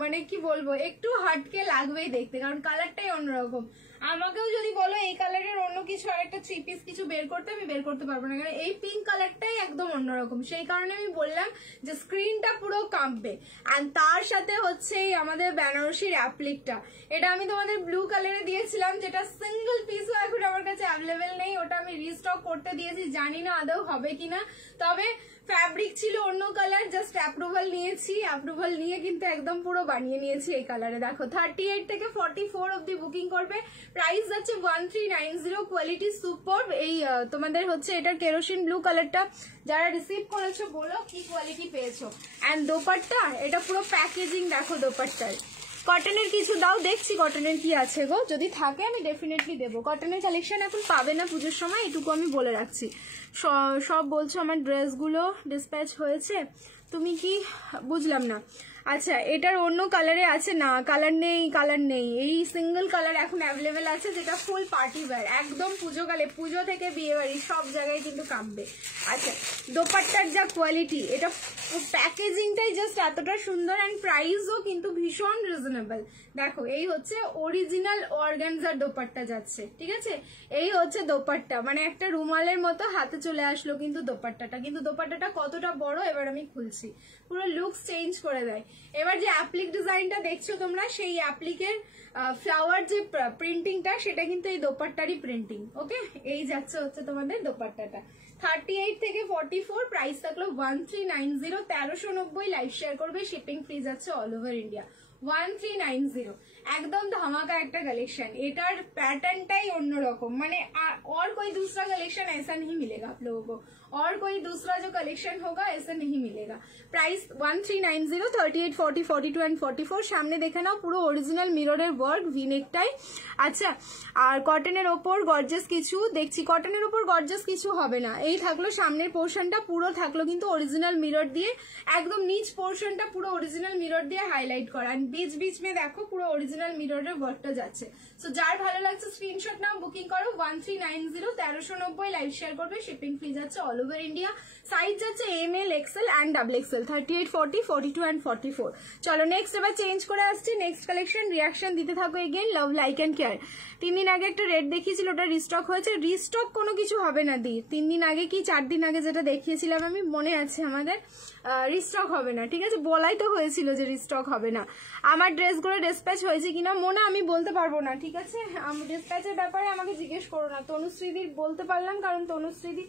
মানে কি বলবো, একটু হাটকে লাগবেই দেখতে, কারণ কালারটাই অন্যরকম। আমাকেও যদি বলো এই কালারের অন্য কিছু আর একটা 3 পিস কিছু বের করতে, আমি বের করতে পারবো না, কারণ এই পিঙ্ক কালারটাই একদম অন্যরকম। সেই কারণে আমি বললাম যে স্ক্রিনটা পুরো কাঁপবে। আর তার সাথে হচ্ছে আমাদের বেনারসির অ্যাপ্লিকটা, এটা আমি তোমাদের ব্লু কালারে দিয়েছিলাম, যেটা সিঙ্গেল পিসও এখন আমার কাছে অ্যাভেলেবেল নেই, ওটা আমি রিস্টক করতে দিয়েছি, জানি না আদৌ হবে কিনা। তবে ফ্যাব্রিক ছিল অন্য কালার, জাস্ট অ্যাপ্রুভাল নিয়েছি, অ্যাপ্রুভাল নিয়ে কিন্তু একদম পুরো বানিয়ে নিয়েছি এই কালারে। দেখো 38 থেকে 44 অব্দি বুকিং করবে, প্রাইস যাচ্ছে 1390, কোয়ালিটি সুপার। এই তোমাদের হচ্ছে এটার কেরোসিন ব্লু কালারটা যারা রিসিভ করেছো বলো কি কোয়ালিটি পেয়েছো। অ্যান্ড দোপাট্টা, এটা পুরো প্যাকেজিং দেখো দোপাট্টার। কটনের কিছু দাও, দেখছি কটনের কি আছে গো, যদি থাকে আমি ডেফিনেটলি দেবো। কটনের কালেকশন এখন পাবে না পুজোর সময়, এটুকু আমি বলে রাখছি। সব বলছো আমার ড্রেসগুলো ডিসপ্যাচ হয়েছে, তুমি কি বুঝলাম না। আচ্ছা এটার অন্য কালারে আছে না, কালার নেই, এই সিঙ্গেল কালার এখন অ্যাভেলেবেল আছে, যেটা ফুল পার্টি ওয়্যার, একদম পুজোকালে, পুজো থেকে বিয়ে বাড়ি সব জায়গায় কিন্তু কামবে। আচ্ছা দোপাট্টার যা কোয়ালিটি, এটা প্যাকেজিংটাই জাস্ট এতটা সুন্দর, অ্যান্ড প্রাইসও কিন্তু ভীষণ রিজনেবল। দেখো এই হচ্ছে অরিজিনাল অর্গানজার দোপাট্টা যাচ্ছে, ঠিক আছে। এই হচ্ছে দোপাট্টা, মানে একটা রুমালের মতো হাতে চলে আসলো কিন্তু দোপাট্টাটা, কিন্তু দোপাট্টাটা কতটা বড় এবার আমি খুলছি, পুরো লুকস চেঞ্জ করে দেয়। এবার যে অ্যাপ্লিক ডিজাইনটা দেখছো তোমরা, সেই অ্যাপ্লিকের ফ্লাওয়ার যে প্রিন্টিংটা সেটা কিন্তু এই দোপাট্টারই প্রিন্টিং। ওকে, এই যাচ্ছে হচ্ছে তোমাদের দোপাট্টাটা, 38 থেকে 44, প্রাইস থাকলো 1390, 1390, লাইভ শেয়ার করবে, শিপিং ফ্রি যাচ্ছে অল ওভার ইন্ডিয়া। 1390 एकदम धमाका একটা কালেকশন, এটার প্যাটার্নটাই অন্যরকম, মানে और कोई दूसरा कलेक्शन ऐसा नहीं मिलेगा आप लोगों को, और कोई दूसरा जो कलेक्शन होगा ऐसा नहीं मिलेगा। Price 1390, 38, 40, 42 and 44। সামনে দেখে নাও পুরো অরিজিনাল মিররের ওয়ার্ক, ভি নেকটাই। আচ্ছা, আর কটনের ওপর গর্জাস কিছু দেখছি, কটনের ওপর গর্জাস কিছু হবে না। এই থাকলো সামনের পোর্শনটা, পুরো থাকলো কিন্তু অরিজিনাল মিরর দিয়ে, একদম নিচ পোর্শনটা পুরো অরিজিনাল মিরর দিয়ে হাইলাইট করা, बीच बीच में देखो পুরো অরিজিনাল মিররের ওয়ার্কটা যাচ্ছে। সো যার ভালো লাগছে স্ক্রিনশট নাও, বুকিং করো। 1390, 1390, লাইভ শেয়ার করবে, শিপিং ফ্রি যাচ্ছে অল ওভার ইন্ডিয়া। সাইজ যাচ্ছে M L, XL and double XL, 38, 40, 42 and 44। চলো নেক্সট এবার চেঞ্জ করে আসছি, নেক্সট কালেকশন, রিয়াকশন দিতে থাকো। Again love like and care. 3 দিন আগে একটা রেড দেখিয়েছিল, ওটা রিস্টক হয়েছে। রিস্টক কোনো কিছু হবে না দি, 3 দিন আগে কি 4 দিন আগে যেটা দেখিয়েছিলাম আমি, মনে আছে আমাদের, রিস্টক হবে না, ঠিক আছে? বলাই তো হয়েছিল যে রিস্টক হবে না। আমার ড্রেসগুলো ডিসপ্যাচ হয়েছে কিনা মনে আমি বলতে পারবো না, ঠিক আছে? আমি ডিসপ্যাচের ব্যাপারে আমাকে জিজ্ঞেস করো না। তনুশ্রীদির বলতে পারলাম, কারণ তনুশ্রীদি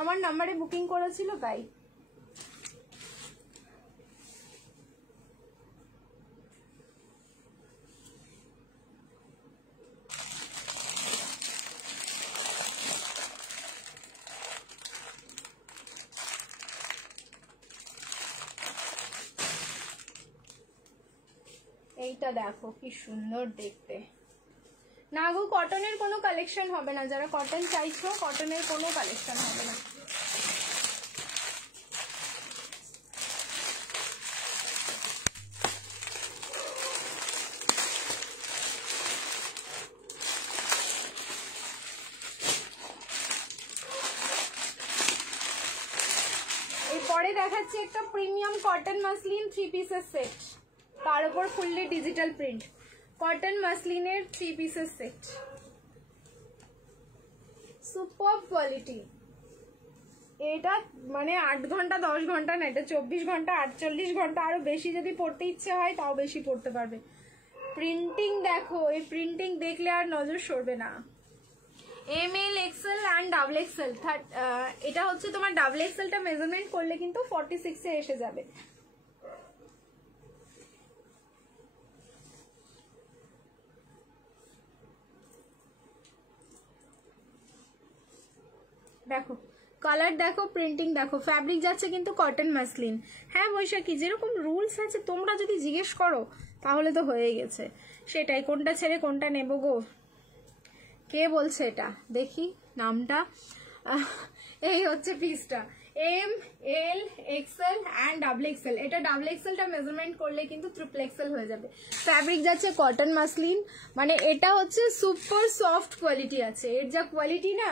আমার নাম্বারে বুকিং করেছিল, তাই। এইটা দেখো কি সুন্দর দেখতে। না গো, কটনের কোনো কালেকশন হবে না, যারা কটন চাইছো কটনের কোনো কালেকশন হবে না। এরপরে দেখাচ্ছি একটা প্রিমিয়াম কটন মাসলিন 3 পিসের সেট, তার উপর ফুললি ডিজিটাল প্রিন্ট, কটন মাসলিনের 3 পিসের সেট, সুপার কোয়ালিটি। এটা মানে 8 ঘন্টা 10 ঘন্টা না, এটা 24 ঘন্টা 48 ঘন্টা, আরো বেশি যদি পড়তে ইচ্ছে হয় তাও বেশি পড়তে পারবে। প্রিন্টিং দেখো, এই প্রিন্টিং দেখলে আর নজর সরবে না। M L, XL and double XL. এটা হচ্ছে তোমার ডাবল এক্সেলটা মেজারমেন্ট করলে কিন্তু 46 এ এসে যাবে। দেখো কালার দেখো, প্রিন্টিং দেখো, ফ্যাব্রিক যাচ্ছে কিন্তু কটন মাসলিন। হ্যাঁ বৈশাখী, যেরকম রুলস আছে তোমরা যদি জিজ্ঞেস করো তাহলে তো হয়ে গেছে। সেটাই, কোনটা ছেড়ে কোনটা নেব গো? কে বলছে এটা দেখি নামটা? এই হচ্ছে পিসটা, M L, XL and double XL. এটা ডাবল এক্সেলটা মেজারমেন্ট করলে কিন্তু ট্রিপল এক্সেল হয়ে যাবে। ফ্যাব্রিক যাচ্ছে কটন মাসলিন, মানে এটা হচ্ছে সুপার সফট কোয়ালিটি আছে। এর যা কোয়ালিটি না,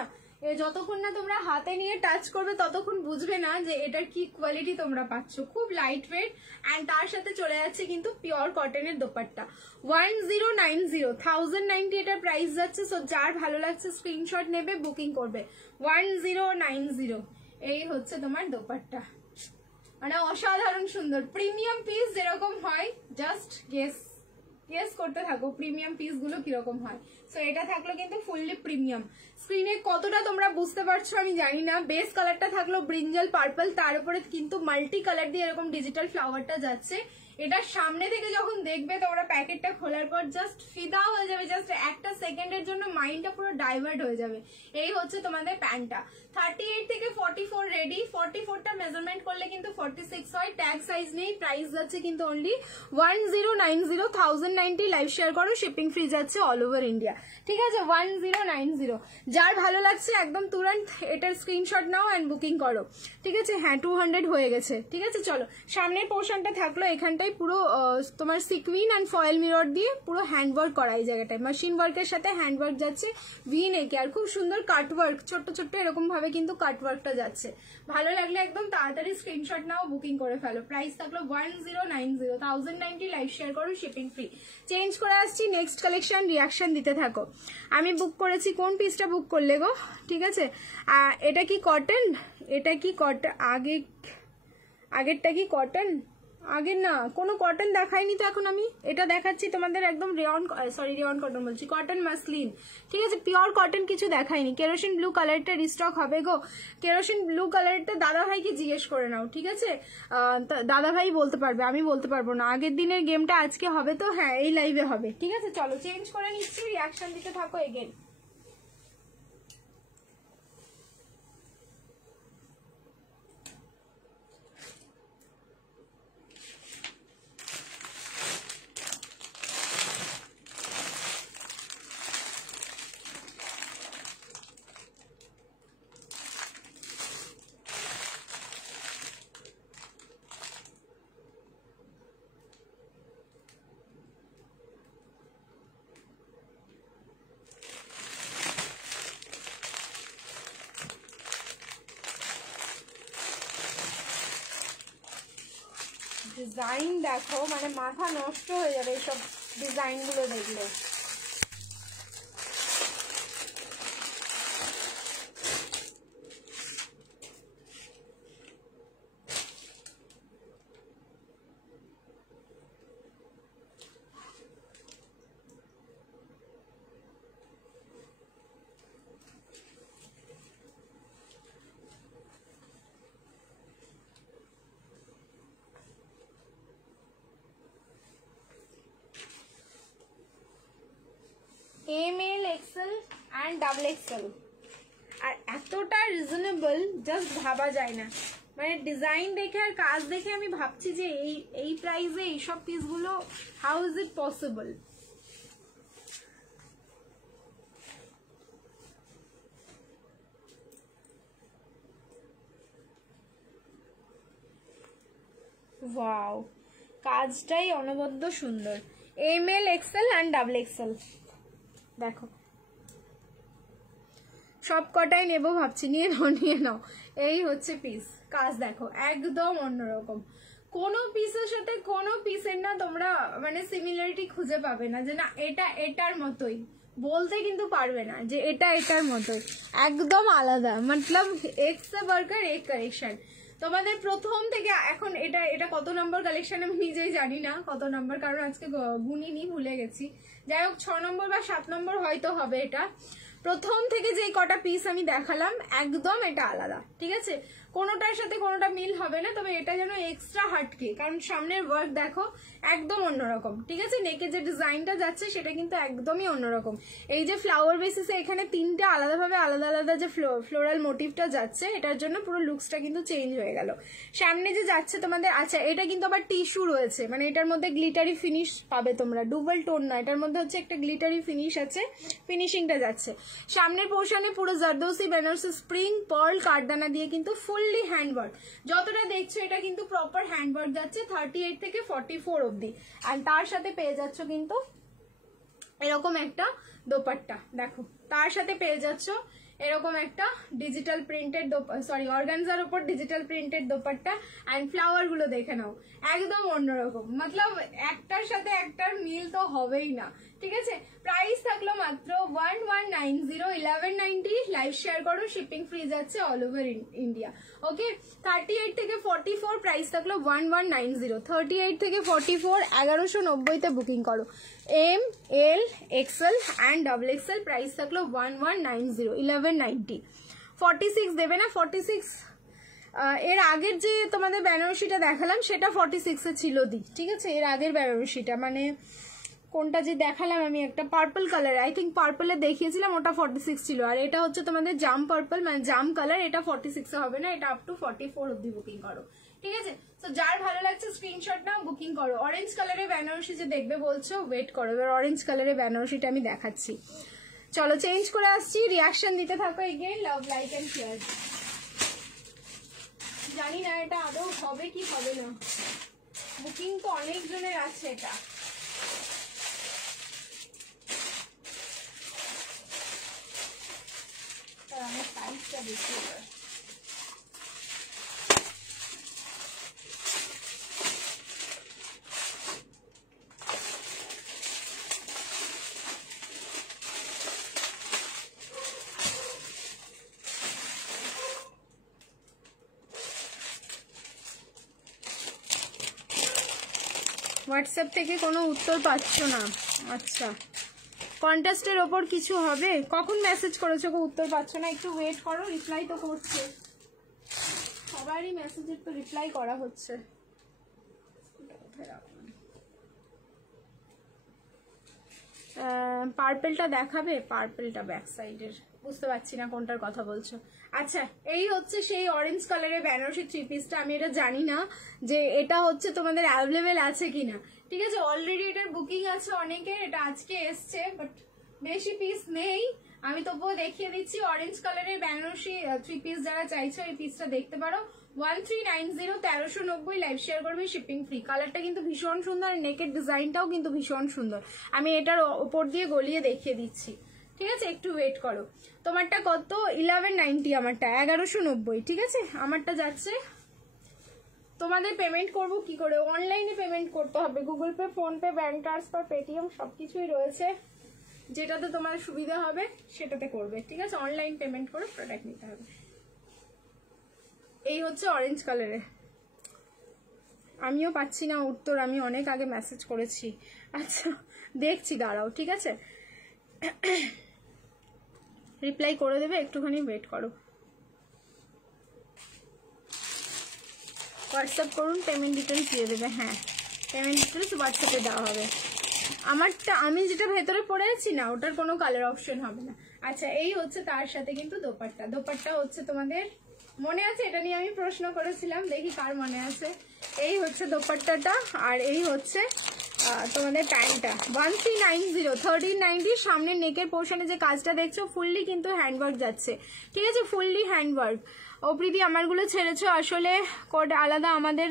যতক্ষণ না তোমরা হাতে নিয়ে টাচ করবে ততক্ষণ বুঝবে না যে এটার কি কোয়ালিটি তোমরা পাচ্ছ। খুব লাইট ওয়েট অ্যান্ড তার সাথে চলে যাচ্ছে কিন্তু পিওর কটনের দোপাট্টা। 1090, 1090 এটার প্রাইস যাচ্ছে। সো যার ভালো লাগছে স্ক্রিনশট নেবে, বুকিং করবে। 1090, এই হচ্ছে তোমার দোপাট্টা, মানে অসাধারণ সুন্দর প্রিমিয়াম পিস যেরকম হয়। জাস্ট গেস করতে থাকো প্রিমিয়াম পিস গুলো কিরকম হয়। সো এটা থাকলো কিন্তু ফুললি প্রিমিয়াম। স্ক্রিনে কতটা তোমরা বুঝতে পারছো আমি জানি না। বেস কালারটা থাকলো ব্রিঞ্জাল পার্পল, তার উপরে কিন্তু মাল্টি কালার দিয়ে এরকম ডিজিটাল ফ্লাওয়ারটা যাচ্ছে। এটা সামনে থেকে যখন দেখবে তোমরা প্যাকেটটা খোলার পর জাস্ট ফিদা হয়ে যাবে, জাস্ট একটা সেকেন্ডের জন্য মাইন্ডটা পুরো ডাইভার্ট হয়ে যাবে। এই হচ্ছে তোমাদের প্যান্টটা। 38 থেকে 44 রেডি, 44টা মেজারমেন্ট করলে কিন্তু 46 হয়। ট্যাগ সাইজ নেই, প্রাইস যাচ্ছে কিন্তু অনলি 1090, 1090, লাইভ শেয়ার করো, শিপিং ফ্রি যাচ্ছে অল ওভার ইন্ডিয়া, ঠিক আছে? 1090, যার ভালো লাগছে একদম তুরন্ত এটার স্ক্রিনশট নাও অ্যান্ড বুকিং করো, ঠিক আছে? হ্যাঁ 200 হয়ে গেছে, ঠিক আছে? চলো সামনের পোর্শনটা থাকলো এখানটায় পুরো তোমার সিকুইন অ্যান্ড ফয়েল মিরর দিয়ে পুরো হ্যান্ডওয়ার্ক করা। এই জায়গাটায় মেশিন ওয়ার্কের সাথে হ্যান্ডওয়ার্ক যাচ্ছে, ভি নেকে, আর খুব সুন্দর কাটওয়ার্ক, ছোট্ট ছোট্ট এরকম ভাবে কিন্তু কাটওয়ার্কটা যাচ্ছে। ভালো লাগলে একদম তাড়াতাড়ি স্ক্রিনশট নাও, বুকিং করে ফেলো। প্রাইস থাকলো 1090, 1090, লাইভ শেয়ার করো, শিপিং ফ্রি। চেঞ্জ করে আসছি, নেক্সট কালেকশন, রিয়াকশন দিতে থাকো। আমি বুক করেছি, কোন পিসটা বুক করলে গো? ঠিক আছে, এটা কি কটন? এটা কি কটন? আগেরটা কি কটন? আগের না কোনো কটন দেখাইনি তো এখন আমি, এটা দেখাচ্ছি তোমাদের একদম রেয়ন কটন বলছি, কটন মাসলিন, ঠিক আছে, পিওর কটন কিছু দেখাইনি। কেরোসিন ব্লু কালারটা রিস্টক হবে গো, কেরোসিন ব্লু কালারটা দাদা ভাইকে জিজ্ঞেস করে নাও, ঠিক আছে, দাদা ভাই বলতে পারবে, আমি বলতে পারবো না। আগের দিনের গেমটা আজকে হবে তো, হ্যাঁ এই লাইভে হবে, ঠিক আছে। চলো চেঞ্জ করে নিচ্ছি, রিয়াকশন দিতে থাকো এগেন। ডিজাইন দেখো, মানে মাথা নষ্ট হয়ে যাবে এইসব ডিজাইন গুলো দেখলে। ML, XL and double XL, আর এতটা রিজনেবল জাস্ট ভাবা যায় না। মানে ডিজাইন দেখে আর কাজ দেখে আমি ভাবছি যে এই প্রাইসে এইসব পিসগুলো, how is it possible. Wow, কাজটাই অনবদ্য সুন্দর। ML, XL and double XL, দেখো সব কটাই নেবো ভাবছি, নিয়ে নাও। এই হচ্ছে পিস, কাজ দেখো একদম অন্যরকম। কোনো পিসের সাথে কোনো পিসের না তোমরা মানে সিমিলারিটি খুঁজে পাবে না যে না এটা এটার মতোই, বলতে কিন্তু পারবে না যে এটা এটার মতোই, একদম আলাদা। মতলব এক সে বার্গার এক কালেকশন। তোমাদের প্রথম থেকে এখন এটা কত নম্বর কালেকশন আমি নিজেই জানি না কত নম্বর, কারণ আজকে গুনিনি, ভুলে গেছি। যাই হোক 6 নম্বর বা 7 নম্বর হয়তো হবে এটা। প্রথম থেকে যে কটা পিস আমি দেখালাম একদম এটা আলাদা, ঠিক আছে, কোনোটার সাথে কোনোটা মিল হবে না। তবে এটা যেন এক্সট্রা হাটকে, কারণ সামনের ওয়ার্ক দেখো একদম অন্যরকম, ঠিক আছে। নেকে যে ডিজাইনটা যাচ্ছে সেটা কিন্তু একদমই অন্যরকম। এই যে ফ্লাওয়ার বেসিসে এখানে 3টে আলাদাভাবে আলাদা আলাদা যে ফ্লোরাল মোটিভটা যাচ্ছে, এটার জন্য পুরো লুকসটা কিন্তু চেঞ্জ হয়ে গেল। সামনে যে যাচ্ছে তোমাদের, আচ্ছা এটা কিন্তু আবার টিস্যু রয়েছে, মানে এটার মধ্যে গ্লিটারি ফিনিশ পাবে তোমরা, ডুবল টোন না, এটার মধ্যে হচ্ছে একটা গ্লিটারি ফিনিশ আছে, ফিনিশিংটা যাচ্ছে। সামনের পোর্শনে পুরো জারদৌসি বেনারসি স্প্রিং পার্ল কাঠদানা দিয়ে কিন্তু ফুললি হ্যান্ডওয়ার্ক, যতটা দেখছো এটা কিন্তু প্রপার হ্যান্ডওয়ার্ক যাচ্ছে 38 থেকে 44 অবধি। আর তার সাথে পেয়ে যাচ্ছ কিন্তু এরকম একটা দোপাট্টা, দেখো তার সাথে পেয়ে যাচ্ছ এরকম একটা ডিজিটাল প্রিন্টেড অর্গানজার উপর digital printed dupatta. And flower গুলো দেখে নাও একদম অন্যরকম, মতলব একটার সাথে একটার মিল তো হবেই না, ঠিক আছে। প্রাইস থাকলো মাত্র 1190, 1190। লাইভ শেয়ার করো, শিপিং ফ্রি যাচ্ছে অল ওভার ইন্ডিয়া। ওকে, 38 থেকে 44 প্রাইস থাকলো 1190, 38 থেকে 44 1190-তে বুকিং করো। ML, XL and double XL price থাকলো 1190, 1190। 46 দেবে না, 46 এর আগের যে তোমাদের বেনারসিটা দেখালাম সেটা 46-এ ছিল দি, ঠিক আছে। এর আগের বেনারসিটা মানে কোনটা যে দেখালাম আমি, একটা পার্পল কালার, আই থিঙ্ক পার্পলে দেখিয়েছিলাম, ওটা 46 ছিল। আর এটা হচ্ছে তোমাদের জাম পার্পল মানে জাম কালার, এটা 46-এ হবে না, এটা আপ টু 44 অবধি বুকিং করো, ঠিক আছে। তো যার ভালো লাগছে স্ক্রিনশট নাও, বুকিং করো। অরেঞ্জ কালারের বেনারসি যে দেখবে বলছো, ওয়েট করো, এবার অরেঞ্জ কালারের বেনারসিটা আমি দেখাচ্ছি। চলো চেঞ্জ করে আসছি, রিয়াকশন দিতে থাকো again, love like and share. জানি না এটা আদৌ হবে কি হবে না, বুকিং তো অনেক জনের আছে এটা। আমি সাইজটা দেখি এবার। হোয়াটসঅ্যাপ থেকে কোনো উত্তর পাচ্ছ না, আচ্ছা কন্টেস্টের ওপর কিছু হবে? কখন মেসেজ করেছো গো উত্তর পাচ্ছ না? একটু ওয়েট করো, রিপ্লাই তো করছে, সবারই মেসেজের তো রিপ্লাই করা হচ্ছে। পার্পেলটা দেখাবে? পার্পেলটা ব্যাক সাইডের, বুঝতে পারছি না কোনটার কথা বলছো। আচ্ছা এই হচ্ছে সেই অরেঞ্জ কালারের বেনারসি থ্রি পিসটা। আমি এটা জানি না যে এটা হচ্ছে তোমাদের অ্যাভেলেবেল আছে কিনা, ঠিক আছে? অলরেডি এটার বুকিং আছে অনেকের, এটা আজকে এসছে বাট বেশি পিস নেই। আমি তবুও দেখিয়ে দিচ্ছি অরেঞ্জ কালারের বেনারসি থ্রি পিস, যারা চাইছো এই পিসটা দেখতে পারো। 1390, 1390 লাইভ শেয়ার করবে, শিপিং ফ্রি। কালারটা কিন্তু ভীষণ সুন্দর, নেকের ডিজাইনটাও কিন্তু ভীষণ সুন্দর। আমি এটার ওপর দিয়ে গলিয়ে দেখিয়ে দিচ্ছি, ঠিক আছে? একটু ওয়েট করো। তোমারটা কত? 1190, আমারটা 1190, ঠিক আছে? আমারটা যাচ্ছে। তোমাদের পেমেন্ট করব কি করে? অনলাইনে পেমেন্ট করতে হবে, Google pay, PhonePe, bank transfer, Paytm সবকিছুই রয়েছে, যেটাতে তোমার সুবিধা হবে সেটাতে করবে, ঠিক আছে? অনলাইন পেমেন্ট করে প্রোডাক্ট নিতে হবে। এই হচ্ছে অরেঞ্জ কালারে। আমিও পাচ্ছি না উত্তর, আমি অনেক আগে মেসেজ করেছি। আচ্ছা দেখছি, দাঁড়াও, ঠিক আছে? রিপ্লাই করে দেবে, একটুখানি ওয়েট করো। হোয়াটসঅ্যাপ করুন, পেমেন্ট ডিটেলস দিয়ে দেবে। হ্যাঁ পেমেন্ট ডিটেলস হোয়াটসঅ্যাপে দেওয়া হবে। আমারটা আমি যেটা ভেতরে পরে আছি না, ওটার কোনো কালার অপশন হবে না। আচ্ছা এই হচ্ছে তার সাথে কিন্তু দোপাট্টা। দোপাট্টা হচ্ছে তোমাদের মনে আছে, এটা নিয়ে আমি প্রশ্ন করেছিলাম, দেখি কার মনে আছে। এই হচ্ছে দোপাট্টাটা, আর এই হচ্ছে তোমাদের প্যান্টটা। 1390, 1390। সামনের নেকের পোর্শনে যে কাজটা দেখছো ফুললি কিন্তু হ্যান্ডওয়ার্ক যাচ্ছে, ঠিক আছে? Fully handwork. ও প্রীতি আমারগুলো ছেড়েছো, আসলে কোড আলাদা আমাদের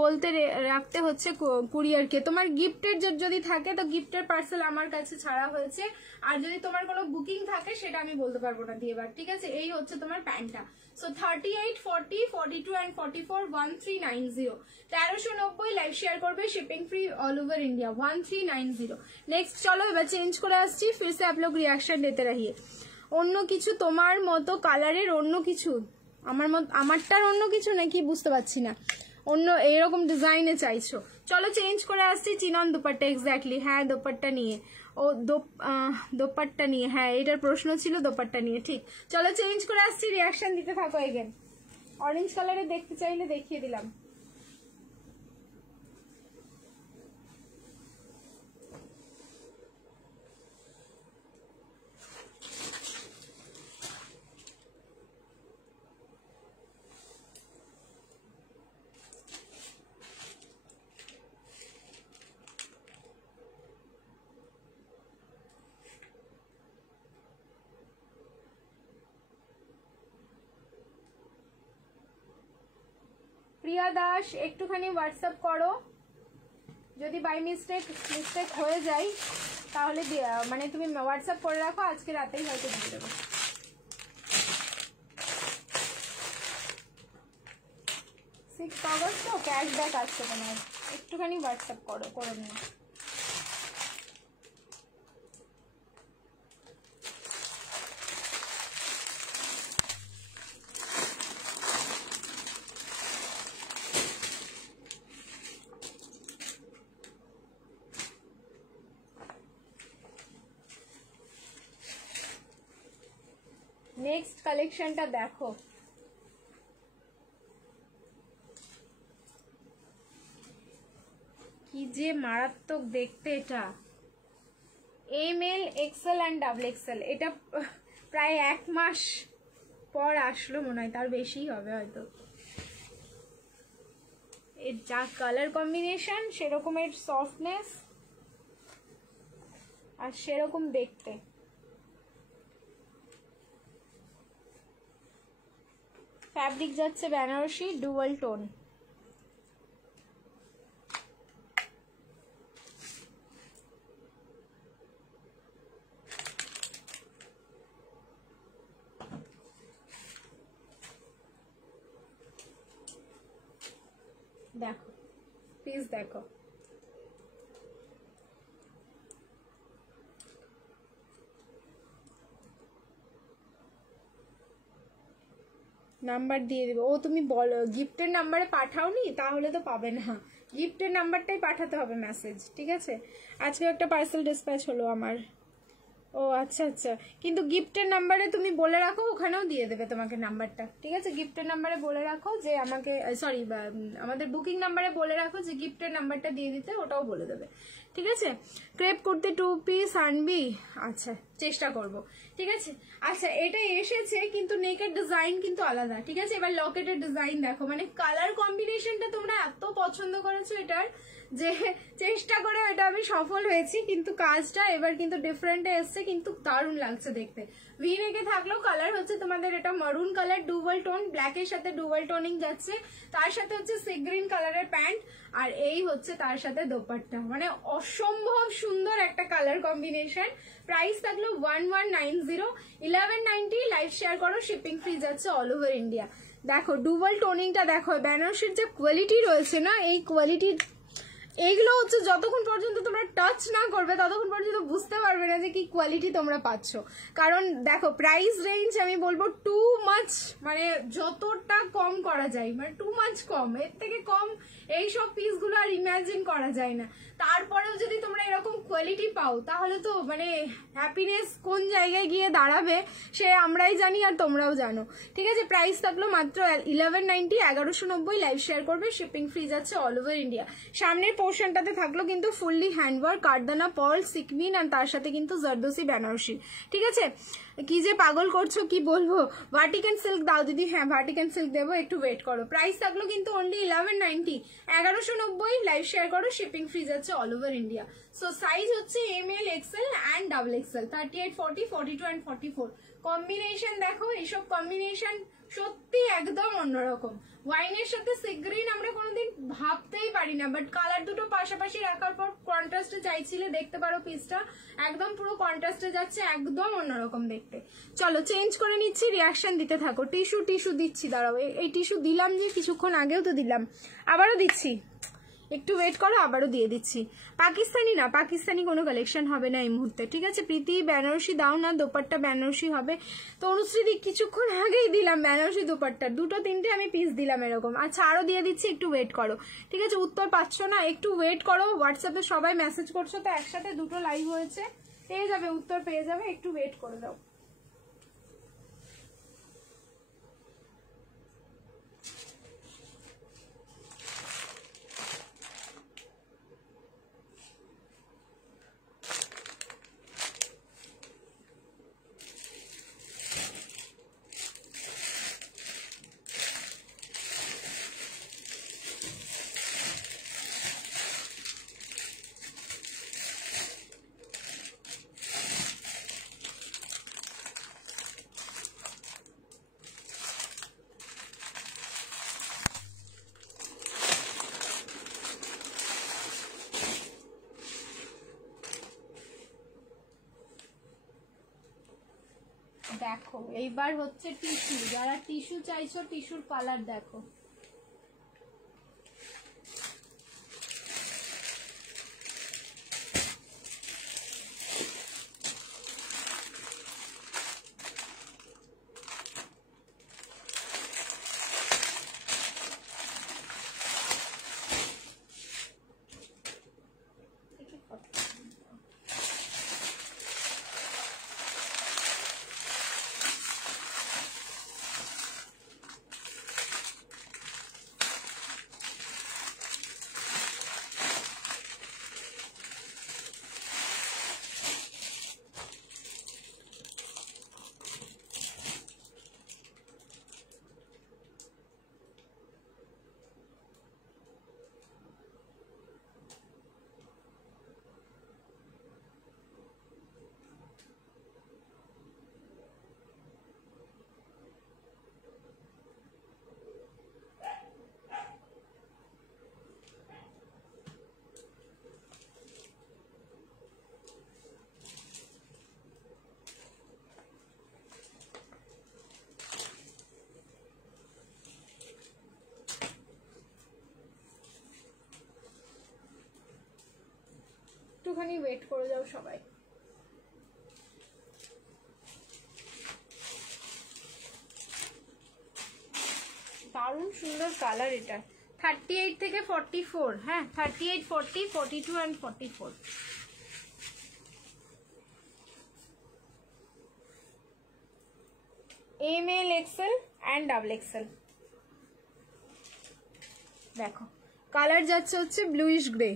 বলতে রাখতে হচ্ছে কুরিয়ারকে। তোমার গিফটের যদি থাকে তো গিফটের পার্সেল আমার কাছে ছাড়া হয়েছে, আর যদি তোমার কোনো বুকিং থাকে সেটা আমি বলতে পারবো না দিয়েবার, ঠিক আছে? এই হচ্ছে তোমার প্যান্টটা। সো 38, 40, 42 and 44, 1390, 1390 লাইভ শেয়ার করবে, shipping free all over India, 1390। Next চলো এবার চেঞ্জ করে আসছি, ফির সে आप लोग रिएक्शन देते रहिए। অন্য কিছু তোমার মতো কালারের, অন্য কিছু আমারটার অন্য কিছু নাকি বুঝতে পারছি না, অন্য এইরকম ডিজাইনে চাইছো। চলো চেঞ্জ করে আসছি, চিনন দুপাট্টা। এক্স্যাক্টলি, হ্যাঁ দোপাট্টা নিয়ে, ও দোপাট্টা নিয়ে, হ্যাঁ এটার প্রশ্ন ছিল দোপাট্টা নিয়ে, ঠিক। চলো চেঞ্জ করে আসছি, রিয়াকশন দিতে থাকো। এগেন অরেঞ্জ কালারে দেখতে চাইলে দেখিয়ে দিলাম। প্রিয়া দাস একটুখানি হোয়াটসঅ্যাপ করো, যদি বাই মিস্টেক হয়ে যায় তাহলে মানে তুমি হোয়াটসঅ্যাপ করে রাখো, আজকে রাতেই হয়তো দিয়ে দেবো। 6 অগস্ট তো ক্যাশব্যাক আসছে তোমার, একটুখানি হোয়াটসঅ্যাপ করে নিও। নেক্সট কালেকশনটা দেখো, কি যে মারাত্মক দেখতে এটা। M L, XL and double XL. এটা প্রায় 1 মাস পর আসলো মনে হয়, তার বেশিই হবে হয়তো। এর যা কালার কম্বিনেশন, সেরকমের সফটনেস আর সেরকম দেখতে। ফ্যাব্রিক যাচ্ছে বেনারসি, ডুয়াল টোন। দেখো প্লিজ দেখো, নাম্বার দিয়ে দেবো। ও তুমি বলো গিফটের নাম্বারে পাঠাওনি, তাহলে তো পাবে না। গিফটের নাম্বারটাই পাঠাতে হবে মেসেজ, ঠিক আছে? আজকে একটা পার্সেল ডিসপ্যাচ হলো আমার। ও আচ্ছা আচ্ছা, কিন্তু গিফটের নাম্বারে তুমি বলে রাখো, ওখানেও দিয়ে দেবে তোমাকে নাম্বারটা, ঠিক আছে? গিফটের নাম্বারে বলে রাখো যে আমাকে, সরি আমাদের বুকিং নাম্বারে বলে রাখো যে গিফটের নাম্বারটা দিয়ে দিতে, ওটাও বলে দেবে, ঠিক আছে? ক্রেপ করতে 2 পিস আনবি, আচ্ছা চেষ্টা করব, ঠিক আছে? আচ্ছা এটা এসেছে কিন্তু নেকের ডিজাইন কিন্তু আলাদা, ঠিক আছে? এবার লকেটের ডিজাইন দেখো, মানে কালার কম্বিনেশনটা তোমরা এত পছন্দ করেছো এটার, যে চেষ্টা করে এটা আমি সফল হয়েছি, কিন্তু কাজটা এবার কিন্তু ডিফারেন্ট এসছে, কিন্তু দারুণ লাগছে দেখতে। ভি নেকে থাকলেও কালার হচ্ছে তোমাদের এটা মারুন কালার, ডুয়াল টোন, ব্ল্যাকের সাথে ডুয়াল টোনিং যাচ্ছে, তার সাথে হচ্ছে সি গ্রিন কালারের প্যান্ট, আর এই হচ্ছে তার সাথে দোপাট্টা, মানে অসম্ভব সুন্দর একটা কালার কম্বিনেশন। প্রাইস থাকলো 1190, 1190, লাইভ শেয়ার করো, শিপিং ফ্রি যাচ্ছে অল ওভার ইন্ডিয়া। দেখো ডুয়াল টোনিংটা দেখো, বেনারসির যে কোয়ালিটি রয়েছে না, এই কোয়ালিটি এইগুলো হচ্ছে যতক্ষণ পর্যন্ত তোমরা টাচ না করবে ততক্ষণ পর্যন্ত বুঝতে পারবে না যে কি কোয়ালিটি তোমরা পাচ্ছ। কারণ দেখো প্রাইস রেঞ্জ আমি বলবো টু মাচ, মানে যতটা কম করা যায়, মানে টু মাচ কম, এর থেকে কম এইসব পিসগুলো আর ইমাজিন করা যায় না। তারপরেও যদি তোমরা এরকম কোয়ালিটি পাও তাহলে তো মানে হ্যাপিনেস কোন জায়গায় গিয়ে দাঁড়াবে সে আমরাই জানি আর তোমরাও জানো, ঠিক আছে? প্রাইস থাকলো মাত্র 1190, 1190, লাইভ শেয়ার করবে, শিপিং ফ্রি যাচ্ছে অল ওভার ইন্ডিয়া। সামনের পোর্শনটাতে থাকলো কিন্তু ফুললি হ্যান্ডওয়ার্ক, কারদানা, পল, সিকমিন, আর তার সাথে কিন্তু জরদোসি বেনারসি, ঠিক আছে? কি যে পাগল করছো কি বলবো, ভার্টিকান সিল্ক দাও দিদি, হ্যাঁ ভার্টিকান সিল্ক দেবো, একটু ওয়েট করো। প্রাইস থাকলো কিন্তু অনলি 1190, 1190, লাইভ শেয়ার করো, শিপিং ফ্রি যাচ্ছে all over India. So size হচ্ছে ML, XL অ্যান্ড XXL, 38, 40, 42 অ্যান্ড 44। কম্বিনেশন দেখো, এইসব কম্বিনেশন সত্যি একদম অন্যরকম। ওয়াইনের সাথে সি গ্রিন আমরা কোনোদিন ভাবতেই পারি না, বাট কালার দুটো পাশাপাশি রাখার পর কন্ট্রাস্টে চাইছিলে, দেখতে পারো পিসটা একদম পুরো কন্ট্রাস্টে যাচ্ছে, একদম অন্যরকম দেখতে। চলো চেঞ্জ করে নিচ্ছি, রিয়াকশন দিতে থাকো। টিস্যু দিচ্ছি, দাঁড়াও, এই টিস্যু দিলাম যে কিছুক্ষণ আগেও তো দিলাম, আবারও দিচ্ছি, একটু ওয়েট করো, আবারও দিয়ে দিচ্ছি। পাকিস্তানি না, পাকিস্তানি কোনো কালেকশন হবে না এই মুহূর্তে, ঠিক আছে? প্রীতি বেনারসি দাও না, দোপাট্টা বেনারসি হবে। তো অনুশ্রী কিছুক্ষণ আগেই দিলাম বেনারসি দোপাট্টা, 2-3টে আমি পিস দিলাম এরকম। আচ্ছা আরো দিয়ে দিচ্ছি, একটু ওয়েট করো, ঠিক আছে? উত্তর পাচ্ছ না, একটু ওয়েট করো, হোয়াটসঅ্যাপে সবাই মেসেজ করছো তো, একসাথে দুটো লাইভ হয়েছে, পেয়ে যাবে, উত্তর পেয়ে যাবে, একটু ওয়েট করে দাও। দেখো এইবার হচ্ছে টিস্যু, যারা টিস্যু চাইছো টিস্যুর কালার দেখো, একটুখানি ওয়েট করে যাও সবাই। দারুণ সুন্দর কালার এটা, 38 থেকে 44, হ্যাঁ 38, 40, 42 and 44। ML, XL and XXL। দেখো কালার যাচ্ছে হচ্ছে ব্লুইশ গ্রে।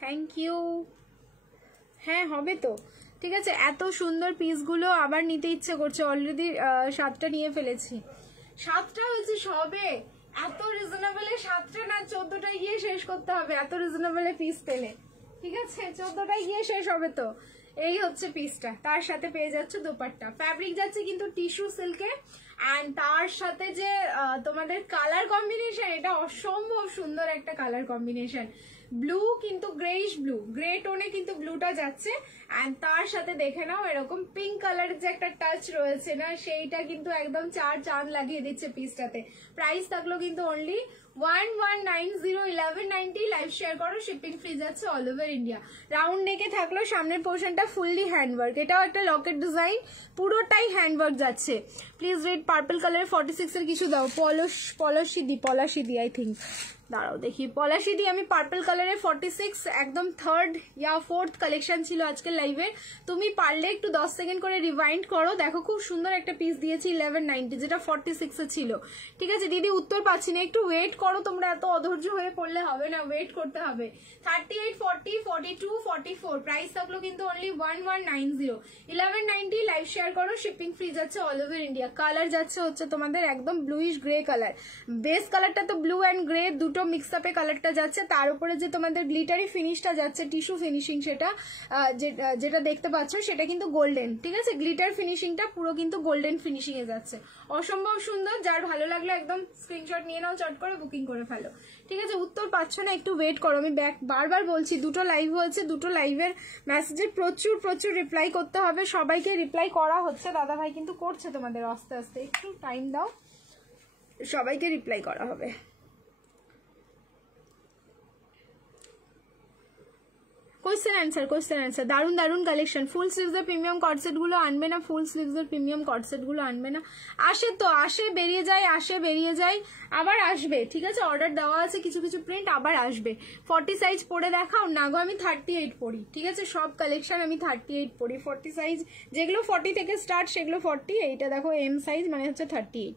Thank you. হ্যাঁ হবে তো, ঠিক আছে। এত সুন্দর পিসগুলো আবার নিতে ইচ্ছে করছে, অলরেডি 7টা নিয়ে ফেলেছি। 7টা হয়েছে সবে, এত রিজনেবলে 7টা না 14টায় গিয়ে শেষ করতে হবে, এত রিজনেবলে পিস পেলে, ঠিক আছে। 14টায় গিয়ে শেষ হবে তো। এই হচ্ছে পিসটা, তার সাথে পেয়ে যাচ্ছে দোপাট্টা। ফ্যাব্রিক যাচ্ছে কিন্তু টিস্যু সিল্কে, অ্যান্ড তার সাথে যে তোমাদের কালার কম্বিনেশন, এটা অসম্ভব সুন্দর একটা কালার কম্বিনেশন। ব্লু কিন্তু গ্রেইশ ব্লু, গ্রে টোনে কিন্তু ব্লুটা যাচ্ছে, অ্যান্ড তার সাথে দেখে নাও এরকম পিঙ্ক কালারের যে একটা টাচ রয়েছে না, সেইটা কিন্তু একদম চার চাঁদ লাগিয়ে দিচ্ছে পিসটাতে। প্রাইস থাকলো কিন্তু অনলি 1190, 1190। লাইভ শেয়ার করো, শিপিং ফ্রি যাচ্ছে অল ওভার ইন্ডিয়া। রাউন্ড নেকে থাকলো, সামনের পোর্শনটা ফুললি হ্যান্ডওয়ার্ক, এটাও একটা লকেট ডিজাইন, পুরোটাই হ্যান্ডওয়ার্ক যাচ্ছে। প্লিজ রেড পার্পল কালারের 46 এর কিছু দাও। পলাশিদি আই থিঙ্ক, দাঁড়াও দেখি। পলাশিদি আমি পার্পল কালারের 46, একদম 3rd ইয়া 4th কালেকশন ছিল আজকের লাইভে। তুমি পারলে একটু 10 সেকেন্ড করে রিভাইন্ড করো, দেখো খুব সুন্দর একটা পিস দিয়েছি 1190, যেটা 46 এ ছিল, ঠিক আছে। দিদি উত্তর পাচ্ছি না, একটু ওয়েট করো, তোমরা এত অধৈর্য হয়ে পড়লে হবে না, ওয়েট করতে হবে। 38, 40, 42, 44, প্রাইস থাকলো কিন্তু অনলি 1190, 1190। লাইভ শেয়ার করো, শিপিং ফ্রি যাচ্ছে অল ওভার ইন্ডিয়া। কালার যাচ্ছে হচ্ছে তোমাদের একদম ব্লুইশ গ্রে কালার, বেস কালারটা তো ব্লু অ্যান্ড গ্রে দুটো মিক্স আপে কালারটা যাচ্ছে, তার উপরে যে তোমাদের গ্লিটারি ফিনিশটা যাচ্ছে, টিস্যু ফিনিশিং, সেটা যেটা দেখতে পাচ্ছ সেটা কিন্তু গোল্ডেন, ঠিক আছে। গ্লিটার ফিনিশিংটা পুরো কিন্তু গোল্ডেন ফিনিশিং এ যাচ্ছে, অসম্ভব সুন্দর। যার ভালো লাগলো একদম স্ক্রিনশট নিয়ে নাও, চট করে বুকিং করে ফেলো, ঠিক আছে। উত্তর পাচ্ছ না, একটু ওয়েট করো, আমি বারবার বলছি, দুটো লাইভ হয়েছে, দুটো লাইভের মেসেজের প্রচুর প্রচুর রিপ্লাই করতে হবে, সবাইকে রিপ্লাই করা হচ্ছে, দাদা ভাই কিন্তু করছে তোমাদের আস্তে আস্তে, একটু টাইম দাও, সবাইকে রিপ্লাই করা হবে। কোয়েশ্চেন অ্যান্সার, দারুন দারুন কালেকশন। ফুল স্লিভসের প্রিমিয়াম কটসেট গুলো আনবে না, ফুল স্লিভসের প্রিমিয়াম কটসেট গুলো আনবে না। আসে তো, আসে বেরিয়ে যায়, আবার আসবে, ঠিক আছে। অর্ডার দেওয়া আছে কিছু কিছু প্রিন্ট, আবার আসবে। 40 সাইজ পরে দেখাও না গো, আমি 38 পরি, ঠিক আছে। সব কালেকশন আমি 38 পরি, 40 সাইজ যেগুলো 40 থেকে স্টার্ট সেগুলো 40। এইটা দেখো এম সাইজ মানে হচ্ছে 38,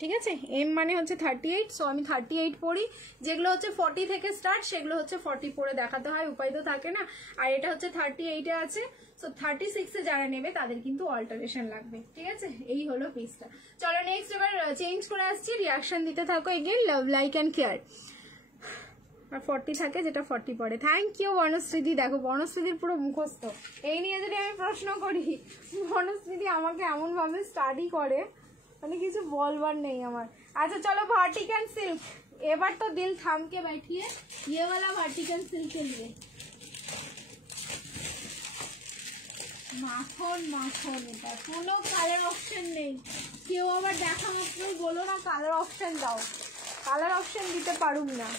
ঠিক আছে। এম মানে হচ্ছে 38, সো আমি 38 পরি। যেগুলো হচ্ছে 40 থেকে স্টার্ট সেগুলো হচ্ছে 40 পরে দেখাতে হয়, উপায় তো থাকে না। আর এটা হচ্ছে 38 এ আছে, সো 36 এ যারা নেবে তাদের কিন্তু অল্টারেশন লাগবে, ঠিক আছে। এই হলো পিসটা। চলো নেক্সট এবার চেঞ্জ করে আসছি, রিয়াকশন দিতে থাকো। Again love like and care. আর 40 থাকে যেটা 40 পরে। থ্যাংক ইউ বনশ্রীদি। দেখো বনশ্রীদির পুরো মুখস্থ, এই নিয়ে যদি আমি প্রশ্ন করি, বনশ্রীদি আমাকে এমন ভাবে স্টাডি করে, মানে কিছু বলবার নেই আমার। আচ্ছা চলো ভার্টিকান সিল্ক, এবার তো দিল থামকে बैठिए, ये वाला ভার্টিকান সিল্ক के लिए। মাখন মাখন, এটা কোনো কালার অপশন নেই। কেউ আবার দেখা মাত্রই বলো না কালার অপশন দাও, কালার অপশন দিতে পারুম না।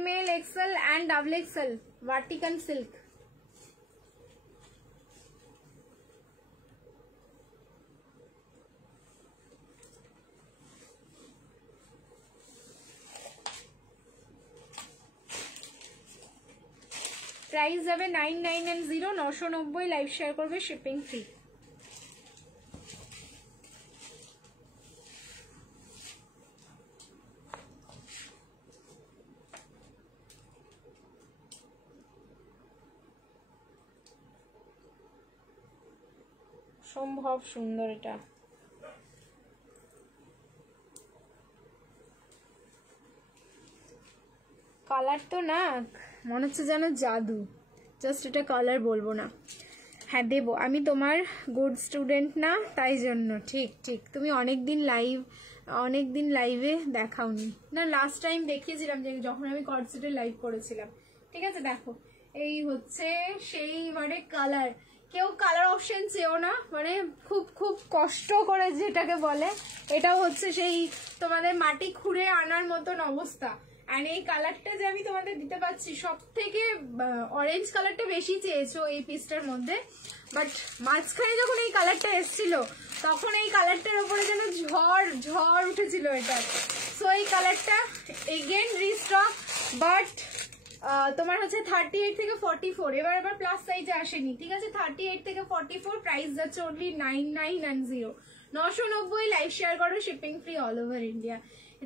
ML, XL and XXL ভার্টিকান সিল্ক। প্রাইস যাবে 9990, 990। লাইভ শেয়ার করবে, শিপিং ফ্রি। সম্ভব সুন্দর এটা। কালার তো না মনে হচ্ছে যেন জাদু, জাস্ট এটা কালার বলবো না। হ্যাঁ দেবো, আমি তোমার গুড স্টুডেন্ট না, তাই জন্য। ঠিক ঠিক, তুমি অনেক দিন লাইভে দেখাওনি না। লাস্ট টাইম দেখিয়েছিলাম যে যখন আমি কর্ডসেটের লাইভ করেছিলাম, ঠিক আছে। দেখো এই হচ্ছে সেইবারে কালার, কেউ কালার অপশন চেয়েও না, মানে খুব খুব কষ্ট করে যেটাকে বলে, এটাও হচ্ছে সেই তোমাদের মাটি খুঁড়ে আনার মতন অবস্থা। আর এই কালারটা যে আমি তোমাদের দিতে পারছি, সব থেকে অরেঞ্জ কালারটা বেশি চেয়েছো এই পিসটার মধ্যে, বাট মাঝখানে যখন এই কালারটা এসছিল তখন এই কালারটার উপরে যেন ঝড় উঠেছিল এটা। সো এই কালারটা এগেন রিস্টক, বাট তোমার হচ্ছে 38 থেকে 44, এবার প্লাস সাইজে আসেনি, ঠিক আছে। 38 থেকে 44, প্রাইস যাচ্ছে অনলি 9990, 990। লাইভ শেয়ার করো, shipping free all over India.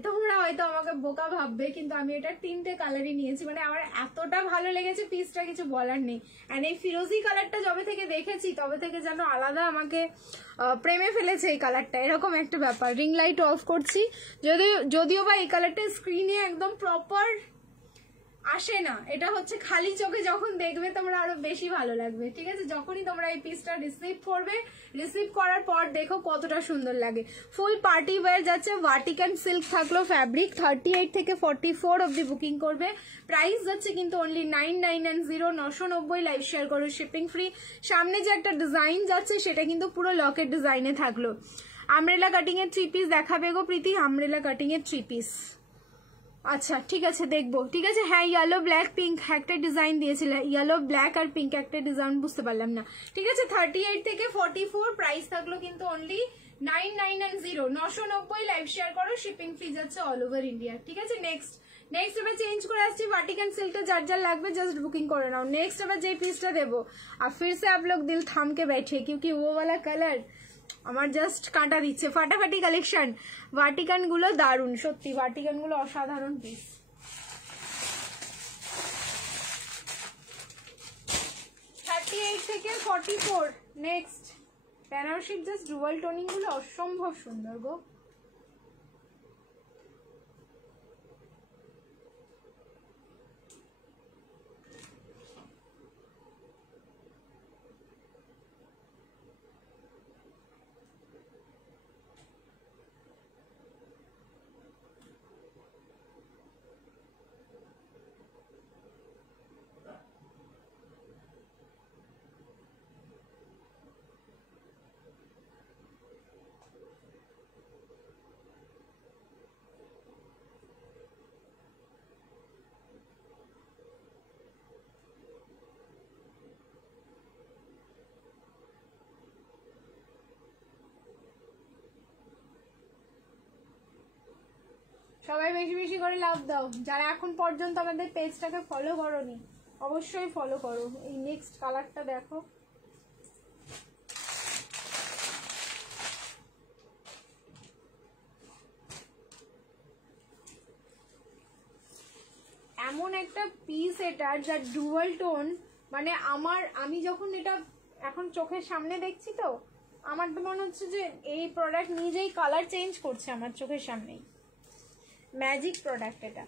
তোমরা হয়তো আমাকে বোকা ভাববে, কিন্তু আমি এটা 3টে কালারই নিয়েছি, মানে আমার এতটা ভালো লেগেছে পিসটা, কিছু বলার নেই। অ্যান্ড এই ফিরোজি কালারটা যবে থেকে দেখেছি তবে থেকে যেন আলাদা আমাকে প্রেমে ফেলেছে এই কালারটা, এরকম একটা ব্যাপার। রিং লাইট অফ করছি, যদিও বা এই কালারটা স্ক্রিনে একদম প্রপার আসে না, এটা হচ্ছে খালি চোখে যখন দেখবে তোমরা আরো বেশি ভালো লাগবে, ঠিক আছে। যখনই তোমরা এই পিসটা রিসিভ করবে, রিসিভ করার পর দেখো কতটা সুন্দর লাগে। ফুল পার্টি ওয়্যার যাচ্ছে, ভাটিকান সিল্ক থাকলো ফ্যাব্রিক। 38 থেকে 44 অব্দি বুকিং করবে, প্রাইস যাচ্ছে কিন্তু অনলি 9990, 990। লাইভ শেয়ার করো, শিপিং ফ্রি। সামনে যে একটা ডিজাইন যাচ্ছে সেটা কিন্তু পুরো লকেট ডিজাইনে থাকলো। আমব্রেলা কাটিং এর 3 পিস দেখাবে গো প্রীতি, আমব্রেলা কাটিং এর 3 পিস। আচ্ছা ঠিক আছে, দেখবো, ঠিক আছে। হ্যাঁ, ইয়েলো ব্ল্যাক পিঙ্ক একটা ডিজাইন দিয়েছিল, ইয়েলো ব্ল্যাক আর পিঙ্ক একটা ডিজাইন, বুঝতে পারলাম না, ঠিক আছে। 38 থেকে 44, প্রাইস থাকলো কিন্তু অনলি 9990, 990। লাইভ শেয়ার করো, শিপিং ফ্রি যাচ্ছে অল ওভার ইন্ডিয়া, ঠিক আছে। নেক্সট এবার চেঞ্জ করে আসছি, ভাটিকান সিল্কটা যার লাগবে জাস্ট বুকিং করে নাও। নেক্সট এবার যে পিসটা দেবো, আর फिर से आप लोग दिल थाम के बैठे, क्योंकि वो वाला कलर আমার জাস্ট কাঁটা দিচ্ছে। ফাটাফাটি কালেকশন, ভাটিকান গুলো দারুন, সত্যি ভাটিকান গুলো অসাধারণ পিস। 38 থেকে 44, নেক্সট বেনারসির জাস্ট ডুয়াল টোনিং গুলো অসম্ভব সুন্দর গো। সবাই বেশি বেশি করে লাভ দাও, যারা এখন পর্যন্ত আমাদের পেজটাকে ফলো করোনি অবশ্যই ফলো করো। এই নেক্সট কালারটা দেখো, এমন একটা পিস এটা যা ডুয়াল টোন, মানে আমি যখন এটা এখন চোখের সামনে দেখছি তো আমার তো মনে হচ্ছে যে এই প্রোডাক্ট নিজেই কালার চেঞ্জ করছে আমার চোখের সামনেই। ম্যাজিক প্রোডাক্ট এটা।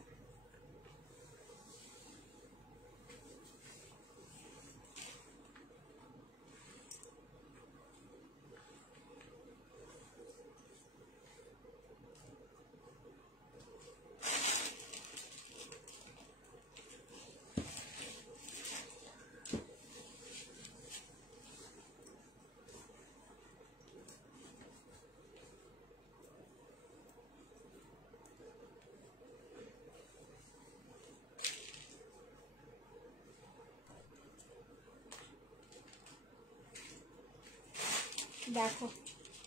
দেখো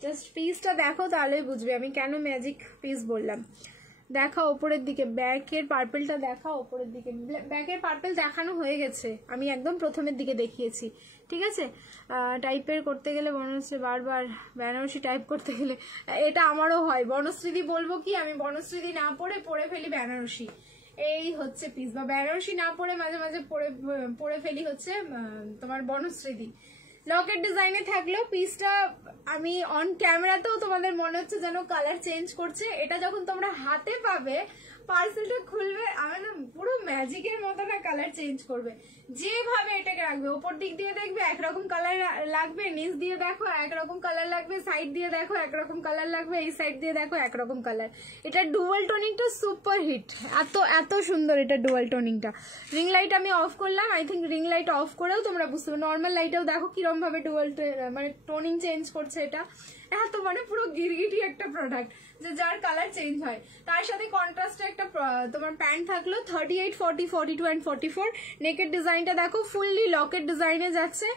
জাস্ট পিসটা দেখো, তাহলেই বুঝবে আমি কেন ম্যাজিক পিস বললাম। দেখা ওপরের দিকে, ব্যাকের পার্পেলটা দেখা ওপরের দিকে। ব্যাকের পার্পেল দেখানো হয়ে গেছে, আমি একদম প্রথমের দিকে দেখিয়েছি, ঠিক আছে। টাইপের করতে গেলে মনে হচ্ছে বারবার বেনারসি টাইপ করতে গেলে, এটা আমারও হয়। বনশ্রীদি বলবো কি, আমি বনশ্রীদি না পরে ফেলি বেনারসি, এই হচ্ছে পিস। বা বেনারসি না পরে মাঝে মাঝে পরে ফেলি হচ্ছে তোমার বনশ্রীদি। লকেট ডিজাইনে থাকলেও পিসটা আমি অন ক্যামেরাতেও তোমাদের মনে হচ্ছে যেন কালার চেঞ্জ করছে, এটা যখন তোমরা হাতে পাবে পার্সেলটা খুলবে আমার না পুরো ম্যাজিকের মতো না কালার চেঞ্জ করবে, যেভাবে এটাকে রাখবে ওপর দিক দিয়ে দেখবে একরকম কালার লাগবে, নিচ দিয়ে দেখো একরকম কালার লাগবে, সাইড দিয়ে দেখো একরকম কালার লাগবে, এই সাইড দিয়ে দেখো একরকম কালার। এটা ডুয়াল টোনিংটা সুপার হিট, এত এত সুন্দর এটা ডুয়াল টোনিংটা। রিং লাইট আমি অফ করলাম, I think ring light off করেও তোমরা বুঝতে পারবে, নর্মাল লাইটেও দেখো কিরম ভাবে ডুয়াল মানে টোনিং চেঞ্জ করছে। এটা এত মানে পুরো গিরগিটি একটা প্রোডাক্ট যে যার কালার চেঞ্জ হয়। তার সাথে কন্ট্রাস্টে একটা তোমার প্যান্ট থাকলো 38, 40, 42 and 44। নেকের ডিজাইনটা দেখো ফুললি লকেট ডিজাইনে যাচ্ছে,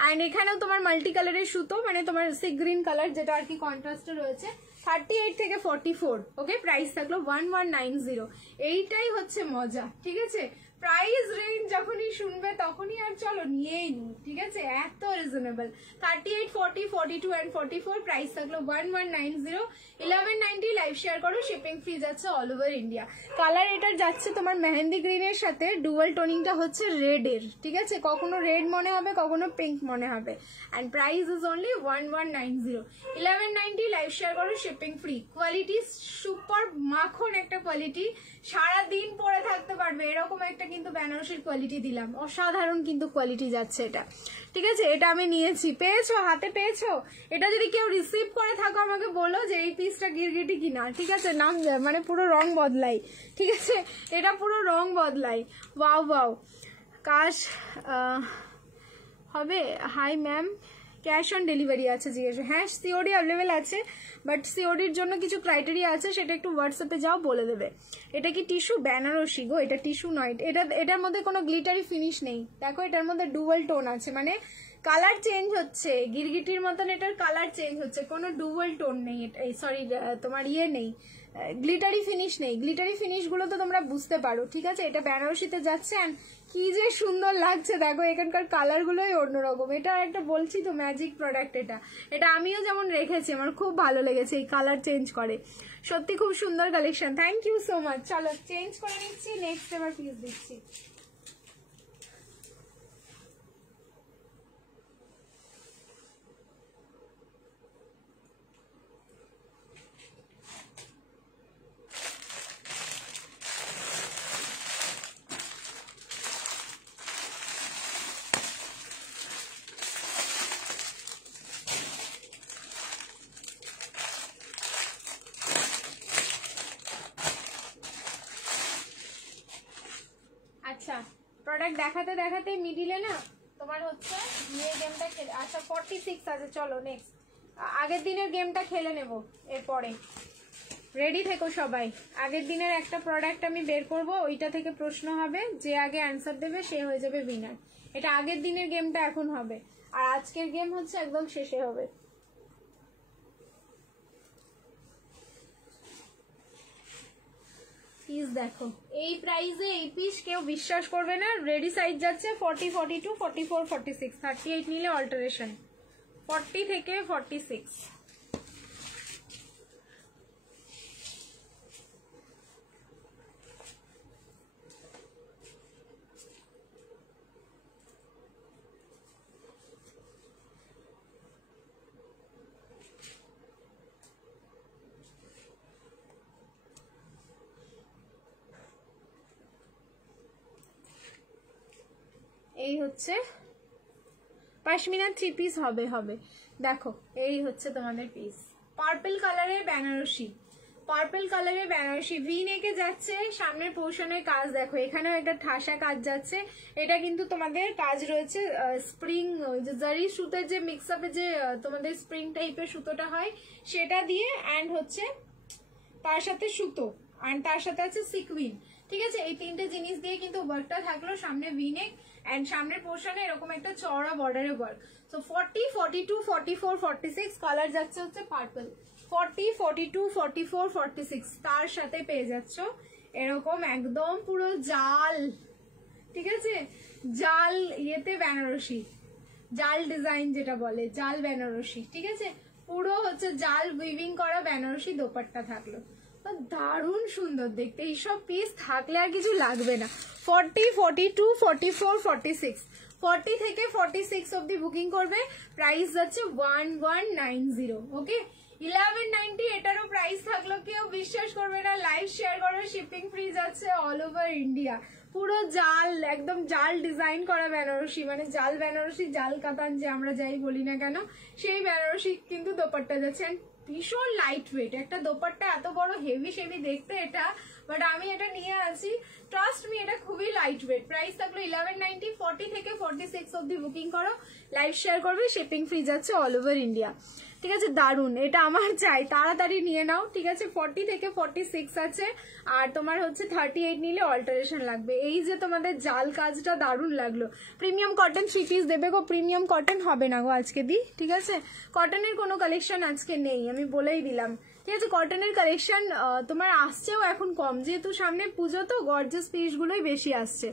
অ্যান্ড এখানেও তোমার মাল্টি কালারের সুতো, মানে তোমার সি গ্রিন কালার যেটা আর কি কন্ট্রাস্টে রয়েছে। 38 থেকে 44, ওকে। প্রাইস থাকলো 1190। এইটাই হচ্ছে মজা, ঠিক আছে। প্রাইস রেঞ্জ যখনই শুনবে তখনই আর চলো নিয়েই নি, ঠিক আছে, এত রিজনেবল। 38, 40, 42 and 44 প্রাইস থাকলো 1190। 1190 লাইভ শেয়ার করো, শিপিং ফ্রি যাচ্ছে অল ওভার ইন্ডিয়া। কালার এটার যাচ্ছে তোমার মেহেন্দি গ্রিনের সাথে, ডুয়াল টোনিংটা হচ্ছে রেডের, ঠিক আছে, কখনো রেড মনে হবে কখনো পিঙ্ক মনে হবে, and price is only 1190। 1190 live share করো, শিপিং ফ্রি। কোয়ালিটি সুপার মাখন একটা কোয়ালিটি, সারাদিন পরে থাকতে পারবে এরকম একটা কিন্তু বেনারসির কোয়ালিটি দিলাম, অসাধারণ কিন্তু কোয়ালিটি যাচ্ছে এটা, ঠিক আছে। এটা আমি নিয়েছি, পেয়েছো হাতে পেয়েছো। এটা যদি কেউ রিসিভ করে থাকো আমাকে বলো যে এই পিসটা গিরগিটি কিনা, ঠিক আছে, না মানে পুরো রং বদলাই, ঠিক আছে, এটা পুরো রং বদলাই। ওয়াও ওয়াও, কাশ হবে। Hi ma'am, cash on delivery আছে জিজ্ঞেস, হ্যাঁ সিওডি অ্যাভেলেবেল আছে, বাট সিওডির জন্য কিছু ক্রাইটেরিয়া আছে, সেটা একটু হোয়াটসঅ্যাপে যাও বলে দেবে। এটা কি টিস্যু? বেনারসি গো, এটা টিস্যু নয়। এটার মধ্যে কোনো গ্লিটারি ফিনিশ নেই, দেখো এটার মধ্যে ডুয়াল টোন আছে, মানে কালার চেঞ্জ হচ্ছে গিরগিটির মতন, এটার কালার চেঞ্জ হচ্ছে, কোনো ডুয়াল টোন নেই, সরি তোমার ইয়ে নেই, গ্লিটারি ফিনিশ নেই। গ্লিটারি ফিনিশ গুলো তো তোমরা বুঝতে পারো, ঠিক আছে। এটা বেনারসিতে যাচ্ছে, অ্যান্ড কি যে সুন্দর লাগছে দেখো, এখানকার কালার গুলোই অন্যরকম। এটা একটা বলছি তো ম্যাজিক প্রোডাক্ট, এটা আমিও যেমন রেখেছি, আমার খুব ভালো লেগেছে, এই কালার চেঞ্জ করে, সত্যি খুব সুন্দর collection. Thank you so much. চলো চেঞ্জ করে নিচ্ছি, নেক্সট এবার পিস দিচ্ছি। আচ্ছা, প্রোডাক্ট দেখাতে দেখাতে মিডিলে না তোমার হচ্ছে ইয়ে গেমটা খেলে, আচ্ছা 46 আছে, চলো নেক্সট আগের দিনের গেমটা খেলে নেব এরপরে। রেডি থেকো সবাই। আগের দিনের একটা প্রোডাক্ট আমি বের করব, ওইটা থেকে প্রশ্ন হবে, যে আগে অ্যান্সার দেবে সে হয়ে যাবে উইনার। এটা আগের দিনের গেমটা এখন হবে, আর আজকের গেম হচ্ছে একদম শেষে হবে। পিস দেখো, এই প্রাইসে এই পিস কেউ বিশ্বাস করবে না। রেডি সাইজ যাচ্ছে 40, 42, 44, 46, 38 নিলে অল্টারেশন 40 থেকে 46। এই হচ্ছে পশমিনা 3 পিস হবে। দেখো এই হচ্ছে তোমাদের পিস, পার্পল কালারের বেনারসি, পার্পল কালারের বেনারসি, ভি নেকে যাচ্ছে। সামনের পোর্শনের কাজ দেখো, এখানেও একটা ঠাসা কাজ যাচ্ছে। এটা কিন্তু তোমাদের কাজ রয়েছে স্প্রিং, জারি সুতোর যে মিক্স আপে যে তোমাদের স্প্রিং টাইপের সুতোটা হয় সেটা দিয়ে, অ্যান্ড হচ্ছে তার সাথে সুতো, অ্যান্ড তার সাথে আছে সিকুইন, ঠিক আছে। এই তিনটে জিনিস দিয়ে কিন্তু ওয়ার্কটা থাকলো। সামনে ভি নেক, অ্যান্ড সামনের পোর্শনে এরকম একটা চওড়া বর্ডারের ওয়ার্ক। সো 40, 42, 44, 46 কালার যাচ্ছে হচ্ছে পার্পল। 40, 42, 44, 46 তার সাথে পেয়ে যাচ্ছ এরকম একদম পুরো জাল, ঠিক আছে, জাল ইয়েতে বেনারসি, জাল ডিজাইন যেটা বলে, জাল বেনারসি, ঠিক আছে। পুরো হচ্ছে জাল উইভিং করা বেনারসি দোপাট্টা থাকলো, দারুণ সুন্দর দেখতে। এইসব পিস থাকলে আর কিছু লাগবে না। 40, 42, 44, 46, 40 থেকে 46 অব্দি বুকিং করবে। প্রাইস যাচ্ছে 1190, ওকে। 1190 এটারও প্রাইস থাকলো, কেউ বিশ্বাস করবে না, লাইভ শেয়ার করবে, শিপিং ফ্রি যাচ্ছে অল ওভার ইন্ডিয়া। পুরো জাল, একদম জাল ডিজাইন করা বেনারসি, মানে জাল বেনারসি, জাল কাতান যে আমরা যাই বলি না কেন, সেই বেনারসি কিন্তু দোপাট্টা যাচ্ছে। ভীষণ লাইট ওয়েট একটা দোপাট্টা, এত বড় হেভি সেভি দেখতে এটা, বাট আমি এটা নিয়ে আছি, ট্রাস্ট মি এটা খুবই লাইট ওয়েট। প্রাইস থাকলো 1190, 40 থেকে 46 অব্দি বুকিং করো, লাইভ শেয়ার করবে, শিপিং ফ্রি যাচ্ছে অল ওভার ইন্ডিয়া। ঠিক আছে, দারুন, এটা আমার চাই, তাড়াতাড়ি নিয়ে নাও। ঠিক আছে, 40 থেকে 46 আছে, আর তোমার হচ্ছে 38 নিলে অল্টারেশন লাগবে। এই যে তোমাদের জাল কাজটা দারুণ লাগলো। প্রিমিয়াম কটন 3 পিস দেবে গো, প্রিমিয়াম কটন হবে না গো আজকে দি। ঠিক আছে, কটনের কোনো কালেকশন আজকে নেই, আমি বলেই দিলাম। ঠিক আছে, কটনের কালেকশন তোমার আসছেও এখন কম, যেহেতু সামনে পুজো তো গর্জিয়াস পিসগুলোই বেশি আসছে।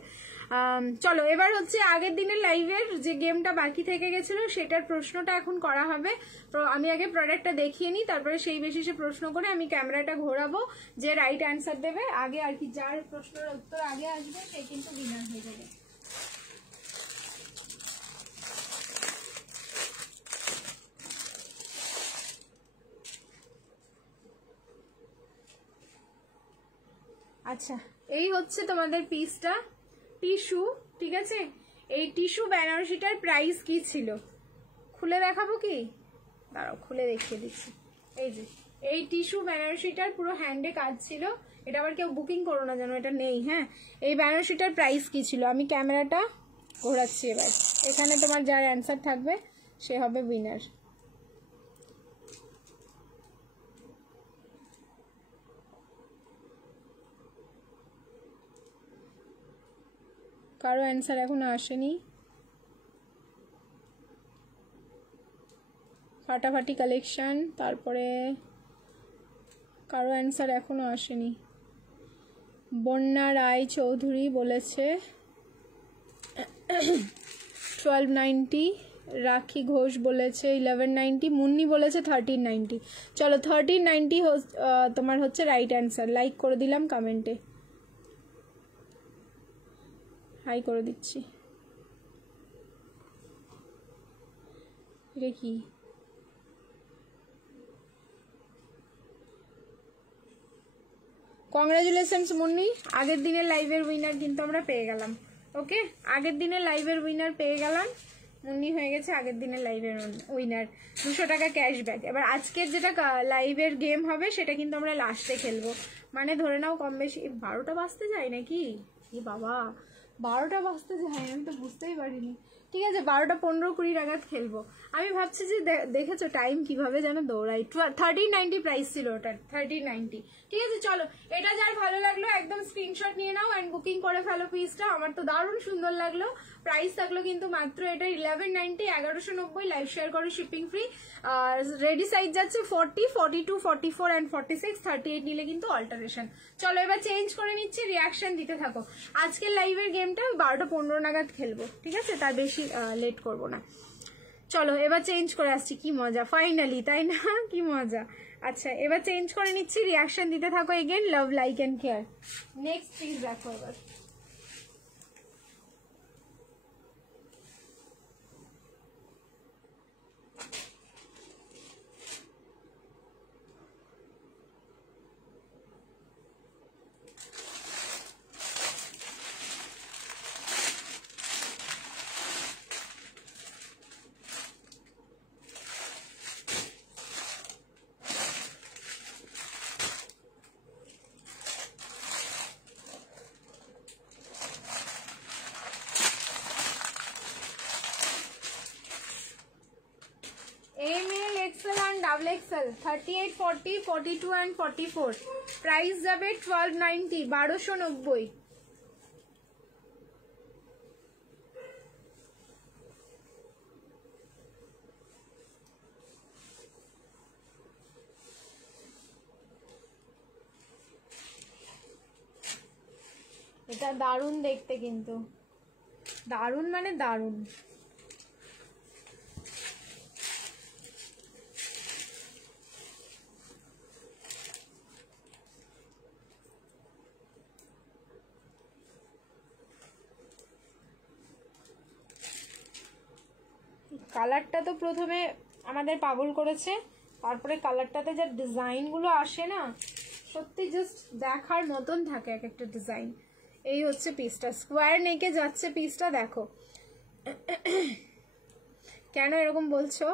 চলো এবার হচ্ছে আগের দিনের লাইভের যে গেমটা বাকি থেকে গেছিল সেটার প্রশ্নটা এখন করা হবে। তো আমি আগে প্রোডাক্টটা দেখিয়ে নিই, তারপরে সেই বেসিসে প্রশ্ন করে আমি ক্যামেরাটা ঘোরাবো, যে রাইট অ্যান্সার দেবে আগে আর কি, যার প্রশ্নের উত্তর আগে আসবে সে কিন্তু উইনার হয়ে যাবে। আচ্ছা, এই হচ্ছে তোমাদের পিসটা, টিস্যু। ঠিক আছে, এই টিস্যু বেনারসিটার প্রাইস কি ছিল খুলে দেখাবো কি, দাঁড়াও খুলে দেখিয়ে দিচ্ছি। এই যে এই টিস্যু বেনারসিটার পুরো হ্যান্ডে কাজ ছিল, এটা আবার কেউ বুকিং করো না যেন এটা নেই। হ্যাঁ, এই বেনারসিটার প্রাইস কি ছিল, আমি ক্যামেরাটা ঘোরাচ্ছি এবার, এখানে তোমার যার অ্যান্সার থাকবে সে হবে উইনার। কারো অ্যান্সার এখনো আসেনি, ফাটাফাটি কালেকশন, তারপরে কারো অ্যান্সার এখনো আসেনি। বন্যা রায় চৌধুরী বলেছে 1290, রাখি ঘোষ বলেছে 1190, মুন্নি বলেছে 1390। চলো 1390 তোমার হচ্ছে রাইট অ্যান্সার। লাইক করে দিলাম, কমেন্টে হাই করে দিচ্ছি। এটা কি, কংগ্রাচুলেশনস মুন্নি, আগের দিনের লাইভের উইনার কিন্তু আমরা পেয়ে গেলাম। ওকে, আগের দিনের লাইভের উইনার পেয়ে গেলাম, মুন্নি হয়ে গেছে আগের দিনের লাইভের উইনার। 200 টাকা ক্যাশব্যাক। এবার আজকের যেটা লাইভের গেম হবে সেটা কিন্তু আমরা লাস্টে খেলবো, মানে ধরে নাও কম বেশি 12টা বাজতে যায় নাকি, এ বাবা 12টা বাজতে যায়, আমি তো বুঝতেই পারিনি। ঠিক আছে, 12টা 15-20 নাগাদ খেলবো। আমি ভাবছি যে দেখেছো টাইম কিভাবে যেন দৌড়াই। 1390 প্রাইস ছিল ওটার, 1390। ঠিক আছে, চলো এটা যার ভালো লাগলো একদম স্ক্রিনশট নিয়ে নাও অ্যান্ড বুকিং করে ফেলো পিসটা। আমার তো দারুণ সুন্দর লাগলো। প্রাইস থাকলো কিন্তু মাত্র এটা 1190, 1190, লাইভ শেয়ার করে শিপিং ফ্রি। রেডি সাইজ যাচ্ছে 40, 42, 44 অ্যান্ড 46, 38 নিলে কিন্তু অল্টারেশন। চলো এবার চেঞ্জ করে নিচ্ছি, রিয়াকশন দিতে থাকো। আজকের লাইভের গেমটা 12টা 15 নাগাদ খেলবো। ঠিক আছে, তার বেশি লেট করবো না। চলো এবার চেঞ্জ করে আসছি, কি মজা ফাইনালি, তাই না, কি মজা। আচ্ছা এবার চেঞ্জ করে নিচ্ছি, রিয়াকশন দিতে থাকো। Again love, like and care. Next please দেখো এবার। ডাবল এক্সেল 38, 40, 42 and 44 প্রাইস যাবে 1290, 1290। এটা দারুণ দেখতে, কিন্তু দারুণ মানে দারুণ। কালারটা তো প্রথমে আমাদের পাগল করেছে, তারপরে কালারটাতে যা ডিজাইনগুলো আসে না, সত্যি জাস্ট দেখার মতন থাকে এক একটা ডিজাইন। এই হচ্ছে পিসটা, স্কোয়ার নেকে যাচ্ছে পিসটা, দেখো। কেন এরকম বলছো?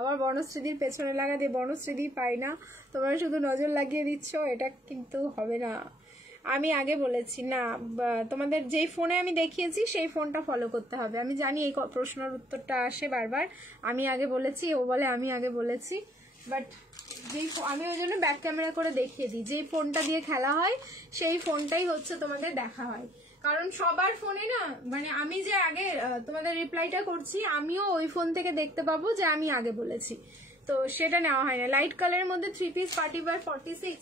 আবার বর্ণশ্রীদির পেছনে লাগা দিয়ে বর্ণশ্রীদি পাই না, তোমরা শুধু নজর লাগিয়ে দিচ্ছ, এটা কিন্তু হবে না। আমি আগে বলেছি না, তোমাদের যেই ফোনে আমি দেখিয়েছি সেই ফোনটা ফলো করতে হবে। আমি জানি এই প্রশ্নের উত্তরটা আসে বারবার, আমি আগে বলেছি, ও বলে আমি আগে বলেছি, বাট যেই আমি ওই জন্য ব্যাক ক্যামেরা করে দেখিয়ে দিই, যেই ফোনটা দিয়ে খেলা হয় সেই ফোনটাই হচ্ছে তোমাদের দেখা হয়। কারণ সবার ফোনে না, মানে আমি যে আগে তোমাদের রিপ্লাইটা করছি, আমিও ওই ফোন থেকে দেখতে পাবো যে আমি আগে বলেছি, তো সেটা নেওয়া হয় না। লাইট কালারের মধ্যে 3 পিস পার্টি ওয়্যার 46,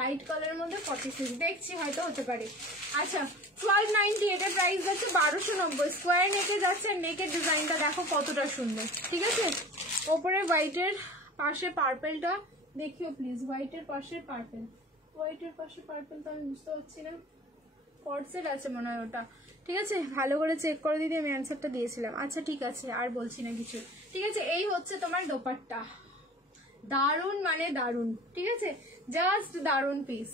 লাইট কালারের মধ্যে 46 দেখছি, হয়তো হতে পারে। আচ্ছা 1290, এটা প্রাইস যাচ্ছে 1290। স্কোয়ার নেকে যাচ্ছে, নেকের ডিজাইনটা দেখো কতটা সুন্দর, ঠিক আছে। ওপরে হোয়াইটের পাশে পার্পেলটা দেখিও প্লিজ, হোয়াইটের পাশে পার্পেল, হোয়াইটের পাশে পার্পেল তো আমি বুঝতে পারছি না, কর্ডসেট আছে মনে হয় ওটা, ঠিক আছে। ভালো করে চেক করে দিদি, আমি অ্যান্সারটা দিয়েছিলাম। আচ্ছা ঠিক আছে, আর বলছি না কিছু, ঠিক আছে। এই হচ্ছে তোমার দোপাট্টা, দারুন মানে দারুন, ঠিক আছে, জাস্ট দারুন পিস।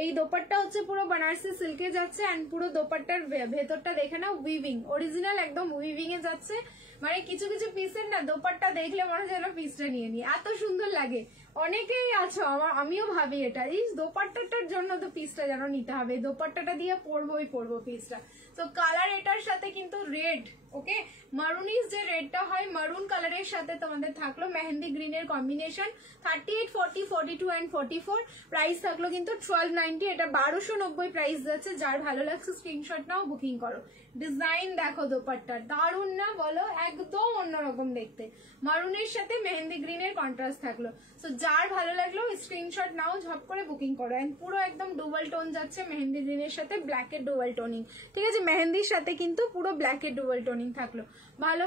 এই দোপাট্টা হচ্ছে পুরো বানারসি সিল্কে যাচ্ছে, এন্ড পুরো দোপাট্টার ভেতরটা দেখে নাও, উইভিং, অরিজিনাল একদম উইভিং এ যাচ্ছে। মানে কিছু কিছু পিসের না দোপাট্টা দেখলে মনে হয় যেন পিসটা নিয়ে নি, এত সুন্দর লাগে। অনেকেই আছো, আমিও ভাবি এটা, এই দোপাট্টাটার জন্য তো পিসটা যেন নিতে হবে, দোপাট্টাটা দিয়ে পরবো পিসটা। তো কালার এটার সাথে কিন্তু রেড, ওকে, মারুনিস যে রেডটা হয় মারুন কালারের সাথে তোমাদের থাকলো মেহেন্দি গ্রিনের কম্বিনেশন। 38, 40, 42 এন্ড 44 প্রাইস থাকলো কিন্তু 1290। এটা 1290 প্রাইস যাচ্ছে। যার ভালো লাগছে স্ক্রিনশট নাও, বুকিং করো। ডিজাইন দেখো দোপাট্টার, দারুন না বলো, একদম অন্যরকম দেখতে, মারুনের সাথে মেহেন্দি গ্রিনের কন্ট্রাস্ট থাকলো। তো যার ভালো লাগলো স্ক্রিনশট নাও, ঝপ করে বুকিং করো। এন্ড পুরো একদম ডুয়াল টোন যাচ্ছে, মেহেন্দি গ্রিনের সাথে ব্ল্যাকের ডুয়াল টোনিং, ঠিক আছে, মেহেন্দির সাথে কিন্তু পুরো ব্ল্যাকের ডুয়াল টোনিং থাকলো। ভালো,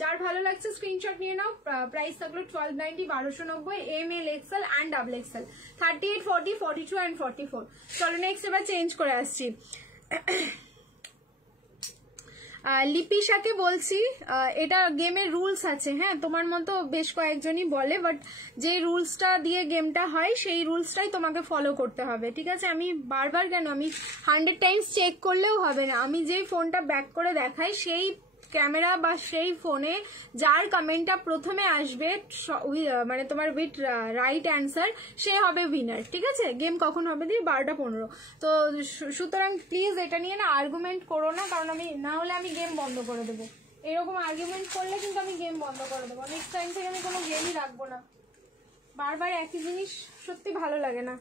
যার ভালো লাগছে স্ক্রিনশট নিয়ে নাও। প্রাইস থাকলো 1290, 1290, ML, XL অ্যান্ড XXL, 38, 40, 42 অ্যান্ড 44। চলো নেক্সট এবার চেঞ্জ করে আসছি। লিপিশাকে বলছি, এটা গেমের রুলস আছে, হ্যাঁ, তোমার মতো বেশ কয়েকজনই বলে, বাট যে রুলসটা দিয়ে গেমটা হয় সেই রুলসটাই তোমাকে ফলো করতে হবে, ঠিক আছে। আমি বারবার কেন, আমি 100 টাইমস চেক করলেও হবে না, আমি যেই ফোনটা ব্যাক করে দেখাই সেই ক্যামেরা বা সেই ফোনে যার কমেন্টটা প্রথমে আসবে, মানে তোমার উইথ রাইট অ্যান্সার, সে হবে উইনার, ঠিক আছে। গেম কখন হবে দিয়ে 12:15। তো সুতরাং প্লিজ এটা নিয়ে না আর্গুমেন্ট করো না, কারণ আমি না হলে আমি গেম বন্ধ করে দেবো। এরকম আর্গুমেন্ট করলে কিন্তু আমি গেম বন্ধ করে দেবো। নেক্সট টাইম থেকে আমি কোনো গেমই রাখবো না, বারবার একই জিনিস সত্যি ভালো লাগে না।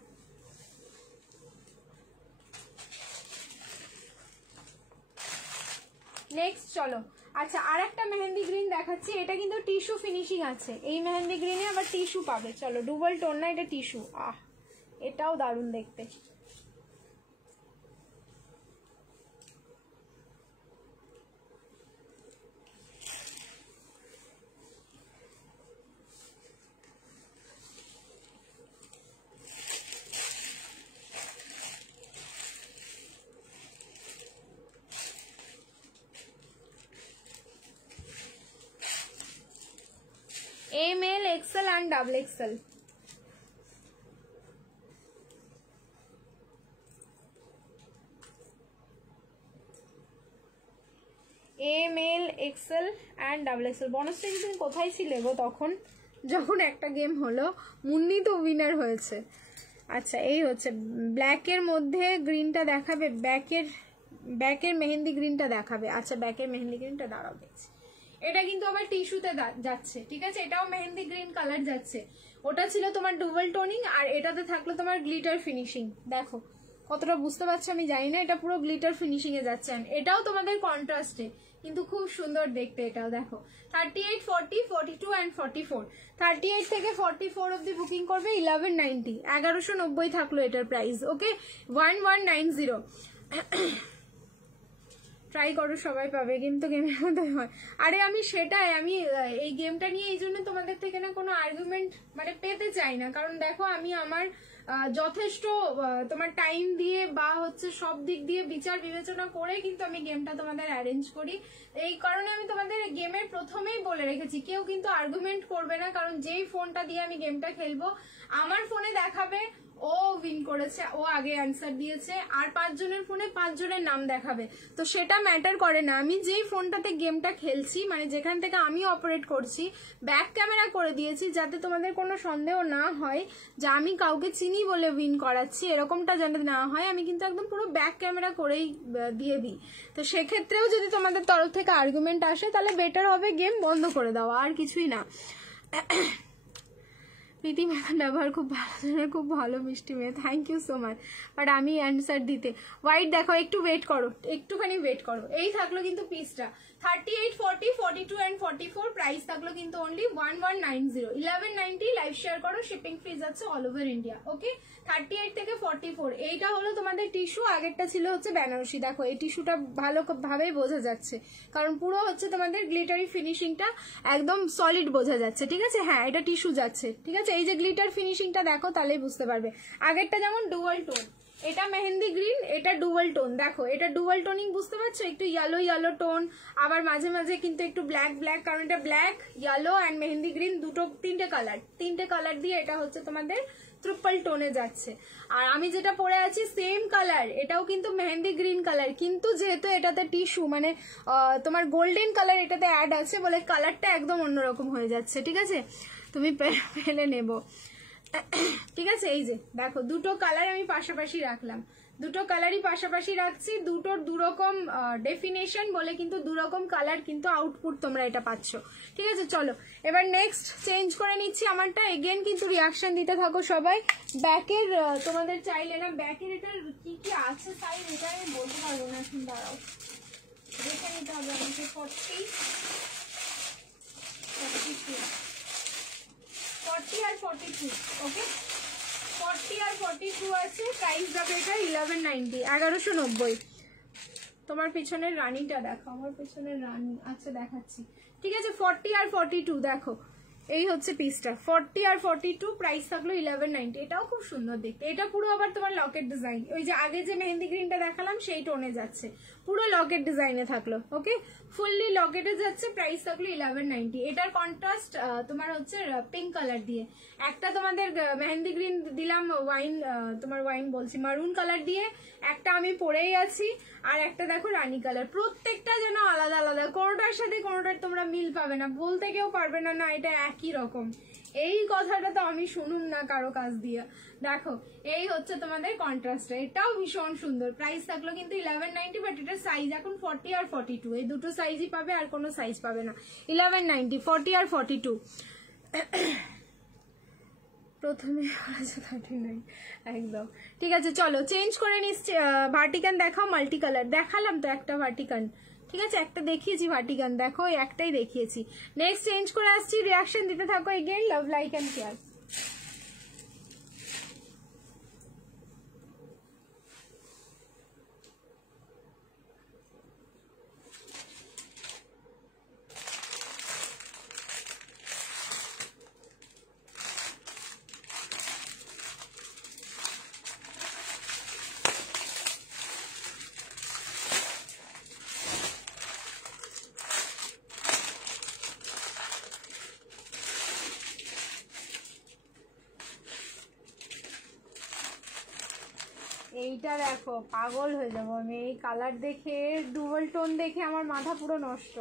নেক্সট চলো, আচ্ছা আর একটা মেহেন্দি গ্রিন দেখাচ্ছি, এটা কিন্তু টিস্যু ফিনিশিং আছে, এই মেহেন্দি গ্রিনে আবার টিস্যু পাবে। চলো, ডুবল টোন না, এটা টিস্যু, এটাও দারুণ দেখতে। ML, XL and XXL। ML, XL and XXL। Banasree তুমি কোথায় ছিলে গো তখন, যখন একটা গেম হলো? মুন্নি তো উইনার হয়েছে। আচ্ছা এই হচ্ছে ব্ল্যাকের মধ্যে গ্রিনটা দেখাবে, ব্যাকের মেহেন্দি গ্রিনটা দেখাবে। আচ্ছা ব্যাকের মেহেন্দি গ্রিনটা দাঁড়াও দেখছি, এটা কিন্তু আবার টিস্যুতে যাচ্ছে, ঠিক আছে, এটাও মেহেন্দি গ্রিন কালার যাচ্ছে। ওটা ছিল তোমার ডুয়াল টোনিং, আর এটাতে থাকলো তোমার গ্লিটার ফিনিশিং। দেখো কতটা বুঝতে পারছো আমি জানি না, এটা পুরো গ্লিটার ফিনিশিং এ যাচ্ছে। এটাও তোমাদের কন্ট্রাস্টে, কিন্তু খুব সুন্দর দেখতে। এটাও দেখো 38, 40, 42 অ্যান্ড 44। 38 থেকে 44 অব্দি বুকিং করবে 1190, 1190 থাকলো এটার প্রাইস, ওকে, 1190। ট্রাই করো, সবাই পাবে, গেম তো গেমের মধ্যে হয়। আরে আমি সেটাই, আমি এই গেমটা নিয়ে এই জন্য তোমাদের থেকে না কোনো আর্গুমেন্ট মানে পেতে চাই না, কারণ দেখো আমি আমার যথেষ্ট তোমার টাইম দিয়ে বা হচ্ছে সব দিক দিয়ে বিচার বিবেচনা করে কিন্তু আমি গেমটা তোমাদের অ্যারেঞ্জ করি। এই কারণে আমি তোমাদের গেমের প্রথমেই বলে রেখেছি, কেউ কিন্তু আর্গুমেন্ট করবে না, কারণ যেই ফোনটা দিয়ে আমি গেমটা খেলবো আমার ফোনে দেখাবে ও উইন করেছে, ও আগে অ্যান্সার দিয়েছে, আর 5 জনের ফোনে 5 জনের নাম দেখাবে। তো সেটা ম্যাটার করে না, আমি যেই ফোনটাতে গেমটা খেলছি মানে যেখান থেকে আমি অপারেট করছি ব্যাক ক্যামেরা করে দিয়েছি, যাতে তোমাদের কোনো সন্দেহ না হয় যে আমি কাউকে চিনি বলে উইন করাচ্ছি, এরকমটা যাতে না হয়। আমি কিন্তু একদম পুরো ব্যাক ক্যামেরা করেই দিয়ে দিই। তো সেক্ষেত্রেও যদি তোমাদের তরফ থেকে আর্গুমেন্ট আসে তাহলে বেটার হবে গেম বন্ধ করে দেওয়া, আর কিছুই না। প্রীতি ম্যাডাম ব্যবহার খুব ভালো, খুব ভালো মিষ্টি মেয়ে, thank you so much. But আমি অ্যান্সার দিতে হোয়াইট দেখো, একটু ওয়েট করো, একটুখানি ওয়েট করো। এই থাকলো কিন্তু পিসটা 38, 40, 42 and 44, প্রাইস থাকলো কিন্তু অনলি 1190, 1190। লাইভ শেয়ার করো, শিপিং ফ্রি যাচ্ছে অল ওভার ইন্ডিয়া। ওকে, 38 থেকে 44 এইটা হলো তোমাদের টিস্যু, আগেরটা ছিল হচ্ছে বেনারসি। দেখো এই টিস্যুটা ভালোভাবেই বোঝা যাচ্ছে, কারণ পুরো হচ্ছে তোমাদের গ্লিটারি ফিনিশিংটা একদম সলিড বোঝা যাচ্ছে, ঠিক আছে। হ্যাঁ এটা টিস্যু যাচ্ছে, ঠিক আছে। এই যে গ্লিটার ফিনিশিংটা দেখো তাহলেই বুঝতে পারবে। আগেরটা যেমন ডুয়াল টোন, এটা মেহেন্দি গ্রিন, এটা ডুয়াল টোন। দেখো এটা ডুয়াল টোনিং, বুঝতে পারছো, একটু ইয়েলো ইয়েলো টোন, আবার মাঝে মাঝে কিন্তু একটু ব্ল্যাক ব্ল্যাক, কারণ এটা black, yellow and mehendi green তিনটে কালার দিয়ে এটা হচ্ছে তোমাদের ট্রিপল টোনে যাচ্ছে। আর আমি যেটা পরে আছি সেম কালার, এটাও কিন্তু মেহেন্দি গ্রিন কালার, কিন্তু যেহেতু এটাতে টিস্যু মানে তোমার গোল্ডেন কালার এটাতে অ্যাড আছে বলে কালারটা একদম অন্যরকম হয়ে যাচ্ছে, ঠিক আছে। তুমি পেলে নেবো, ঠিক আছে। এই যে দেখো দুটো কালার আমি পাশাপাশি রাখলাম, দুটো কালারই পাশাপাশি রাখছি, দুটোর দুরকম ডেফিনেশন বলে কিন্তু দুরকম কালার কিন্তু আউটপুট তোমরা এটা পাচ্ছ, ঠিক আছে। চলো এবার নেক্সট চেঞ্জ করে নিচ্ছি আমারটা। এগেন কিন্তু রিয়াকশন দিতে থাকো সবাই। ব্যাকের তোমাদের চাইলে না, ব্যাকের এটার কি কি আছে সাইজ এটা আমি বলতে পারবো না এখন, দাঁড়াও দেখে নিতে হবে আমাকে। 40 আর 42, ওকে 40 আর 42 আছে। প্রাইস যাবে এটা 1190, 1190। তোমার পিছনের রানিটা দেখো, আমার পিছনের রানি আচ্ছা দেখাচ্ছি, ঠিক আছে। 40 আর 42 দেখো, এই হচ্ছে পিসটা 40 আর 42, প্রাইস থাকলো 1190। এটাও খুব সুন্দর দেখতে, এটা পুরো আবার তোমার লকেট ডিজাইন, ওই যে আগে যে মেহেন্দি গ্রিনটা দেখালাম সেই টোনে যাচ্ছে, পুরো লকেট ডিজাইনে থাকলো। ওকে, ফুললি লকেটে যাচ্ছে, প্রাইস থাকলো 1190। এটার কন্ট্রাস্ট তোমার হচ্ছে পিঙ্ক কালার দিয়ে, একটা তোমাদের মেহেন্দি গ্রিন দিলাম, তোমার ওয়াইন বলছি মারুন কালার দিয়ে, একটা আমি পরেই আছি, আর একটা দেখো রানী কালার। প্রত্যেকটা যেন আলাদা আলাদা, কোনোটার সাথে কোনোটার তোমরা মিল পাবে না, বলতে কেউ পারবে না না এটা একই রকম। এই কথাটা তো আমি শুনুন না কারো কাছ দিয়ে। দেখো এই হচ্ছে তোমাদের কন্ট্রাস্টটা, এটাও ভীষণ সুন্দর। প্রাইস থাকলো কিন্তু 1190, বাট এটার সাইজ এখন 40 আর 42, এই দুটো সাইজই পাবে, আর কোনো সাইজ পাবে না। 1190, 40 আর 42। প্রথমে 39, একদম ঠিক আছে। চলো চেঞ্জ করে নিচ্ছি। ভার্টিকান দেখাও, মাল্টি কালার দেখালাম তো একটা ভার্টিকান, ঠিক আছে, একটা দেখিয়েছি ভার্টিকান, দেখো একটাই দেখিয়েছি। নেক্সট চেঞ্জ করে আসছি, রিয়াকশন দিতে থাকো again, love like and care. এইটা দেখো পাগল হয়ে যাবো আমি, এই কালার দেখে, ডুয়াল টোন দেখে আমার মাথা পুরো নষ্ট।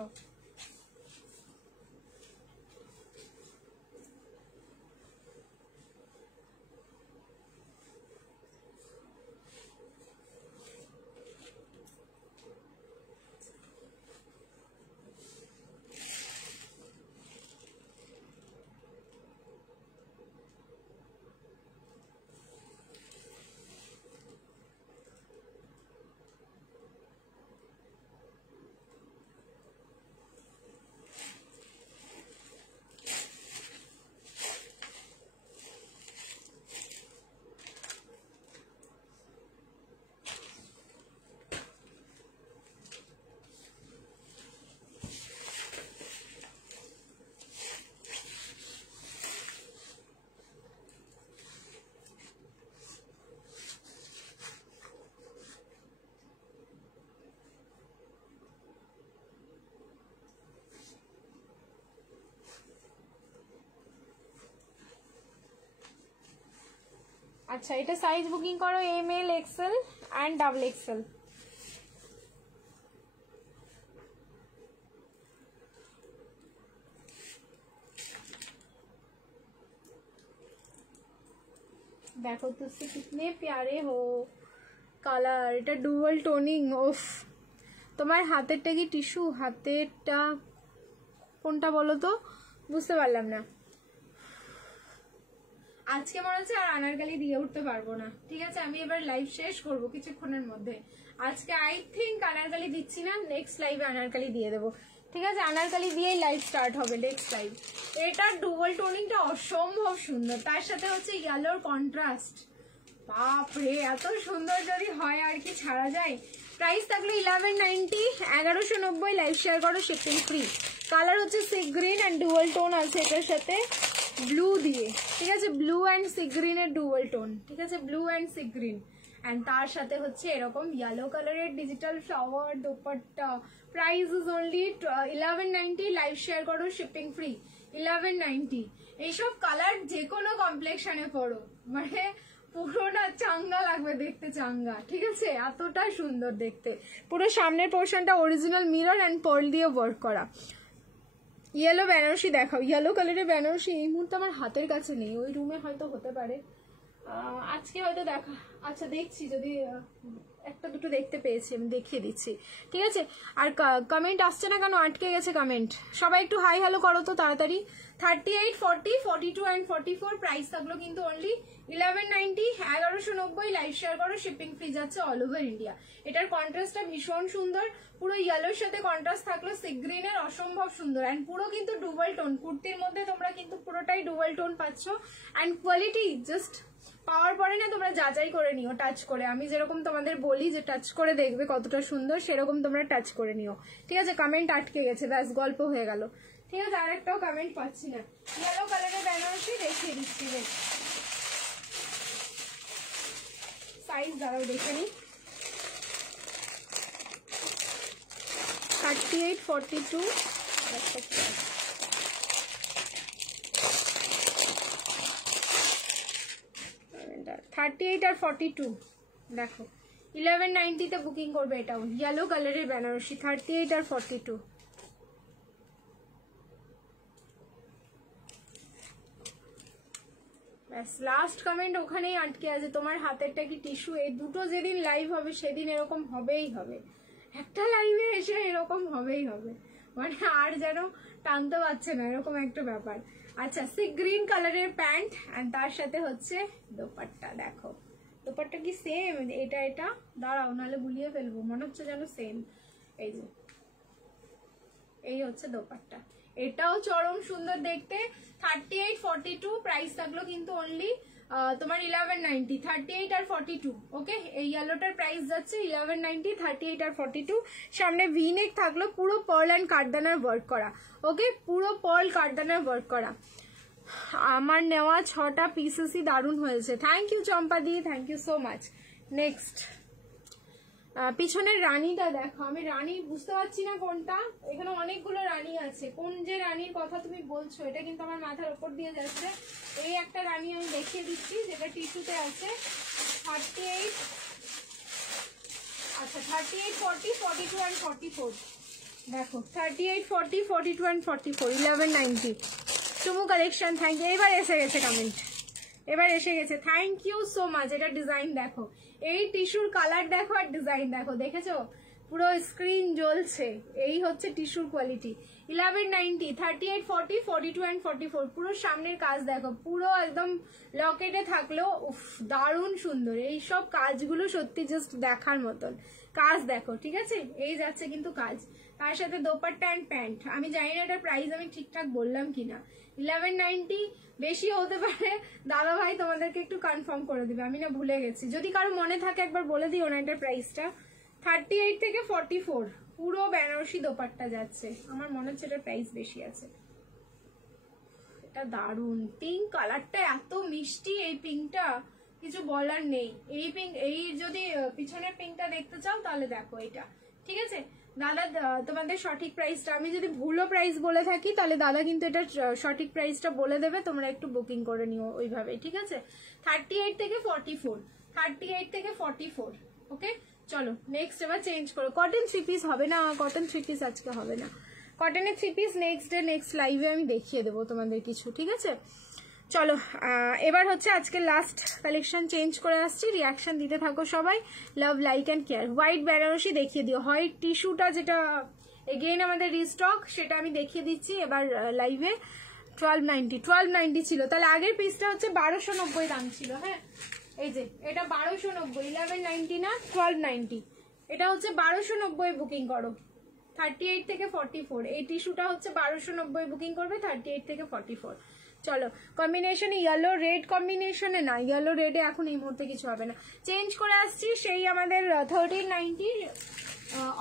আচ্ছা, এটা সাইজ বুকিং করো ML XL অ্যান্ড XXL। देखो तो उससे कितने प्यारे हो কালার। এটা ডুয়াল টোনিং। ওফ, তোমার হাতেরটা কি টিস্যু? হাতেরটা কোনটা বলো তো, বুঝতে পারলাম না। আজকে মনে হচ্ছে আর আনারকালি দিয়ে উঠতে পারবো না। ঠিক আছে, আমি এবার লাইভ শেষ করবো কিছুক্ষণের মধ্যে। আজকে আই থিঙ্ক আনারকালি দিচ্ছি না, নেক্সট লাইভে আনারকালি দিয়ে দেবো। ঠিক আছে, আনারকালি দিয়েই লাইভ স্টার্ট হবে নেক্সট লাইভ। এটার ডুয়াল টোনিংটা অসম্ভব সুন্দর, তার সাথে হচ্ছে ইয়েলোর কন্ট্রাস্ট। বাপরে, এত সুন্দর যদি হয় আর কি ছাড়া যায়। প্রাইস থাকলো 1190, 1190। লাইভ শেয়ার করো, শিপিং ফ্রি। কালার হচ্ছে sea green and dual tone আছে এটার সাথে ব্লু দিয়ে। ঠিক আছে, ব্লু অ্যান্ড সি গ্রিনের ডুয়াল টোন। ঠিক আছে, blue and sea green and তার সাথে হচ্ছে এরকম ইয়েলো কালারের digital flower dupatta. Price is only 1190। Live share করো, শিপিং ফ্রি। 1190। এইসব কালার যে কোনো কমপ্লেক্সনে পড়ো, মানে পুরোটা চাঙ্গা লাগবে দেখতে, চাঙ্গা। ঠিক আছে, এতটা সুন্দর দেখতে। পুরো সামনের পোর্শনটা অরিজিনাল মিরর অ্যান্ড পার্ল দিয়ে ওয়ার্ক করা। ইয়েলো বেনারসি দেখাও। ইয়েলো কালারের বেনারসি এই মুহূর্তে আমার হাতের কাছে নেই, ওই রুমে হয়তো হতে পারে, আজকে হয়তো দেখা। আচ্ছা, দেখছি, যদি একটা দুটো দেখতে পেয়েছি আমি দেখিয়ে দিচ্ছি। ঠিক আছে, আর কমেন্ট আসছে না কেন? আটকে গেছে কমেন্ট। সবাই একটু হাই হ্যালো করো তো তাড়াতাড়ি। 38, 40, 42 অ্যান্ড 44। প্রাইস থাকলো কিন্তু অনলি 1190, 1190। লাইভ শেয়ার করো, শিপিং ফ্রি যাচ্ছে অল ওভার ইন্ডিয়া। এটার কন্ট্রাস্টটা ভীষণ সুন্দর, পুরো ইয়েলোর সাথে কন্ট্রাস্ট থাকলো সি গ্রিনের, অসম্ভব সুন্দর। অ্যান্ড পুরো কিন্তু ডুয়াল টোন, কুর্তির মধ্যে তোমরা কিন্তু পুরোটাই ডুয়াল টোন পাচ্ছ। অ্যান্ড কোয়ালিটি জাস্ট পাওয়ার পরে না তোমরা যাচাই করে নিও টাচ করে। আমি যেরকম তোমাদের বলি যে টাচ করে দেখবে কতটা সুন্দর, সেরকম তোমরা টাচ করে নিও। ঠিক আছে, কমেন্ট আটকে গেছে, ব্যাস গল্প হয়ে গেল। ঠিক আছে, আর একটাও কমেন্ট পাচ্ছি না। ইয়েলো কালারের বেনারসি দেখিয়ে দিচ্ছি, সাইজ দাঁড়াও দেখে নি। 38, 42। 38 আর 42 দেখো 1190 তে বুকিং করবে। এটাও ইয়েলো কালারের বেনারসি, 38 আর 42। ব্যাস লাস্ট কমেন্ট ওখানেই আটকে আছে। তোমার হাতেরটা কি টিস্যু? এই দুটো যেদিন লাইভ হবে সেদিন এরকম হবেই হবে, একটা লাইভে এসে এরকম হবেই হবে, মানে আর যেন টানতে পারছে না এরকম একটা ব্যাপার। আচ্ছা, সি গ্রিন কালারের প্যান্ট এন্ড তার সাথে হচ্ছে দোপাট্টা। দেখো দোপাট্টা কি সেম? এটা দাঁড়াও নাহলে গুলিয়ে ফেলবো, মনে হচ্ছে যেন সেম। এই যে এই হচ্ছে দোপাট্টা, এটাও চরম সুন্দর দেখতে। 38, 42। প্রাইস থাকলো কিন্তু অনলি তোমার 1190, 38 আর 42। ওকে, এই ইয়েলোটার প্রাইস যাচ্ছে 1190, 38 আর 42। সামনে ভি নেক থাকলো, পুরো পার্ল অ্যান্ড কাঠদানার ওয়ার্ক করা। ওকে, পুরো পার্ল কাঠদানার ওয়ার্ক করা। আমার নেওয়া 6টা পিসেসই দারুণ হয়েছে। থ্যাংক ইউ চম্পাদি, thank you so much. Next পিছনের রানীটা দেখো, আমি রানী বুঝতে পারছি না কোনটা, এখানে অনেকগুলো রানী আছে, কোন যে রানীর কথা তুমি বলছো এটা কিন্তু আমার মাথার উপর দিয়ে যাচ্ছে। এই একটা রানী আমি দেখিয়ে দিচ্ছি যেটা টিস্যুতে আছে। 38, আচ্ছা 38, 40, 42 and 44। দেখো 38, 40, 42 and 44, 1190। চুমু কালেকশন, থ্যাংক ইউ। এবার এসে গেছে কমেন্ট, এবার এসে গেছে, থ্যাংক ইউ সো মাচ। এটা ডিজাইন দেখো, এই টিস্যুর কালার দেখো আর ডিজাইন দেখো, দেখেছো? পুরো স্ক্রিন জ্বলছে। এই হচ্ছে টিস্যুর কোয়ালিটি। 1190, 38, 40, 42 and 44। পুরো সামনের কাজ দেখো, পুরো একদম লকেটে থাকলো। উফ, দারুণ সুন্দর। এই সব কাজগুলো সত্যি জাস্ট দেখার মতন কাজ দেখো। ঠিক আছে, এই যাচ্ছে কিন্তু কাজ, তার সাথে দোপাট্টা অ্যান্ড প্যান্ট। আমি জানি না এটার প্রাইস আমি ঠিকঠাক বললাম কিনা। 1190 বেশি হতে পারে, দাদা ভাই তোমাদেরকে একটু কনফার্ম করে দিবে, আমি না ভুলে গেছি। যদি কারো মনে থাকে একবার বলে দিও না এটার প্রাইসটা। 38 থেকে 44 পুরো বেনারসি দোপাট্টা যাচ্ছে। আমার মনে হচ্ছে এটার প্রাইস বেশি আছে। এটা দারুণ, পিঙ্ক কালারটা এত মিষ্টি, এই পিঙ্কটা কিছু বলার নেই। এই পিঙ্ক, এই যদি পিছনের পিঙ্কটা দেখতে চাও তাহলে দেখো এটা। ঠিক আছে দাদা, তোমাদের সঠিক প্রাইসটা, আমি যদি ভুলও প্রাইস বলে থাকি তাহলে দাদা কিন্তু এটা সঠিক প্রাইসটা বলে দেবে, তোমরা একটু বুকিং করে নিও ওইভাবে, ঠিক আছে। 38 থেকে 44, 38 থেকে 44, ওকে। চলো নেক্সট এবার চেঞ্জ করো। কটন 3 পিস হবে না, কটন 3 পিস আজকে হবে না, কটনের 3 পিস নেক্সট ডে নেক্সট লাইভে আমি দেখিয়ে দেবো তোমাদের কিছু, ঠিক আছে। চলো এবার হচ্ছে আজকে লাস্ট কালেকশন চেঞ্জ করে আসছি, রিয়াকশন দিতে থাকো সবাই, love like and care. White Banarasi দেখিয়ে দিও, হোয়াইট টিস্যুটা যেটা এগেইন আমাদের রিস্টক, সেটা আমি দেখিয়ে দিচ্ছি এবার লাইভে। 1290 ছিল, তাহলে আগের পিসটা হচ্ছে 1290 দাম ছিল, হ্যাঁ এই যে এটা 1290, 1190 না 1290, এটা হচ্ছে 1290 বুকিং করো। 38 থেকে 44, এই টিস্যুটা হচ্ছে 1290 বুকিং করবে, 38 থেকে 44। চলো কম্বিনেশন ইয়েলো রেড কম্বিনেশনে না, ইয়েলো রেডে এখন এই মুহূর্তে কিছু হবে না, চেঞ্জ করে আসছি সেই আমাদের 1390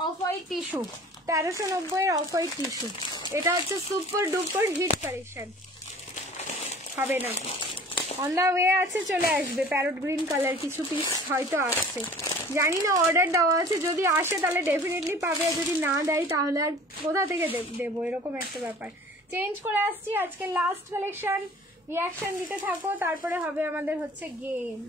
অফ হোয়াইট টিস্যু, 1390 এর অফ হোয়াইট টিস্যু, এটা হচ্ছে সুপার ডুপার হিট কালেকশন, হবে না, অন দা ওয়ে আছে, চলে আসবে। প্যারট গ্রিন কালার কিছু পিস হয়তো আসছে, জানি না, অর্ডার দেওয়া আছে, যদি আসে তাহলে ডেফিনেটলি পাবে, যদি না দেয় তাহলে আর কোথা থেকে দেবো, এরকম একটা ব্যাপার। চেঞ্জ করে আসছি আজকে লাস্ট কালেকশন, রিয়াকশন দিতে থাকো, তারপরে হবে আমাদের হচ্ছে গেম।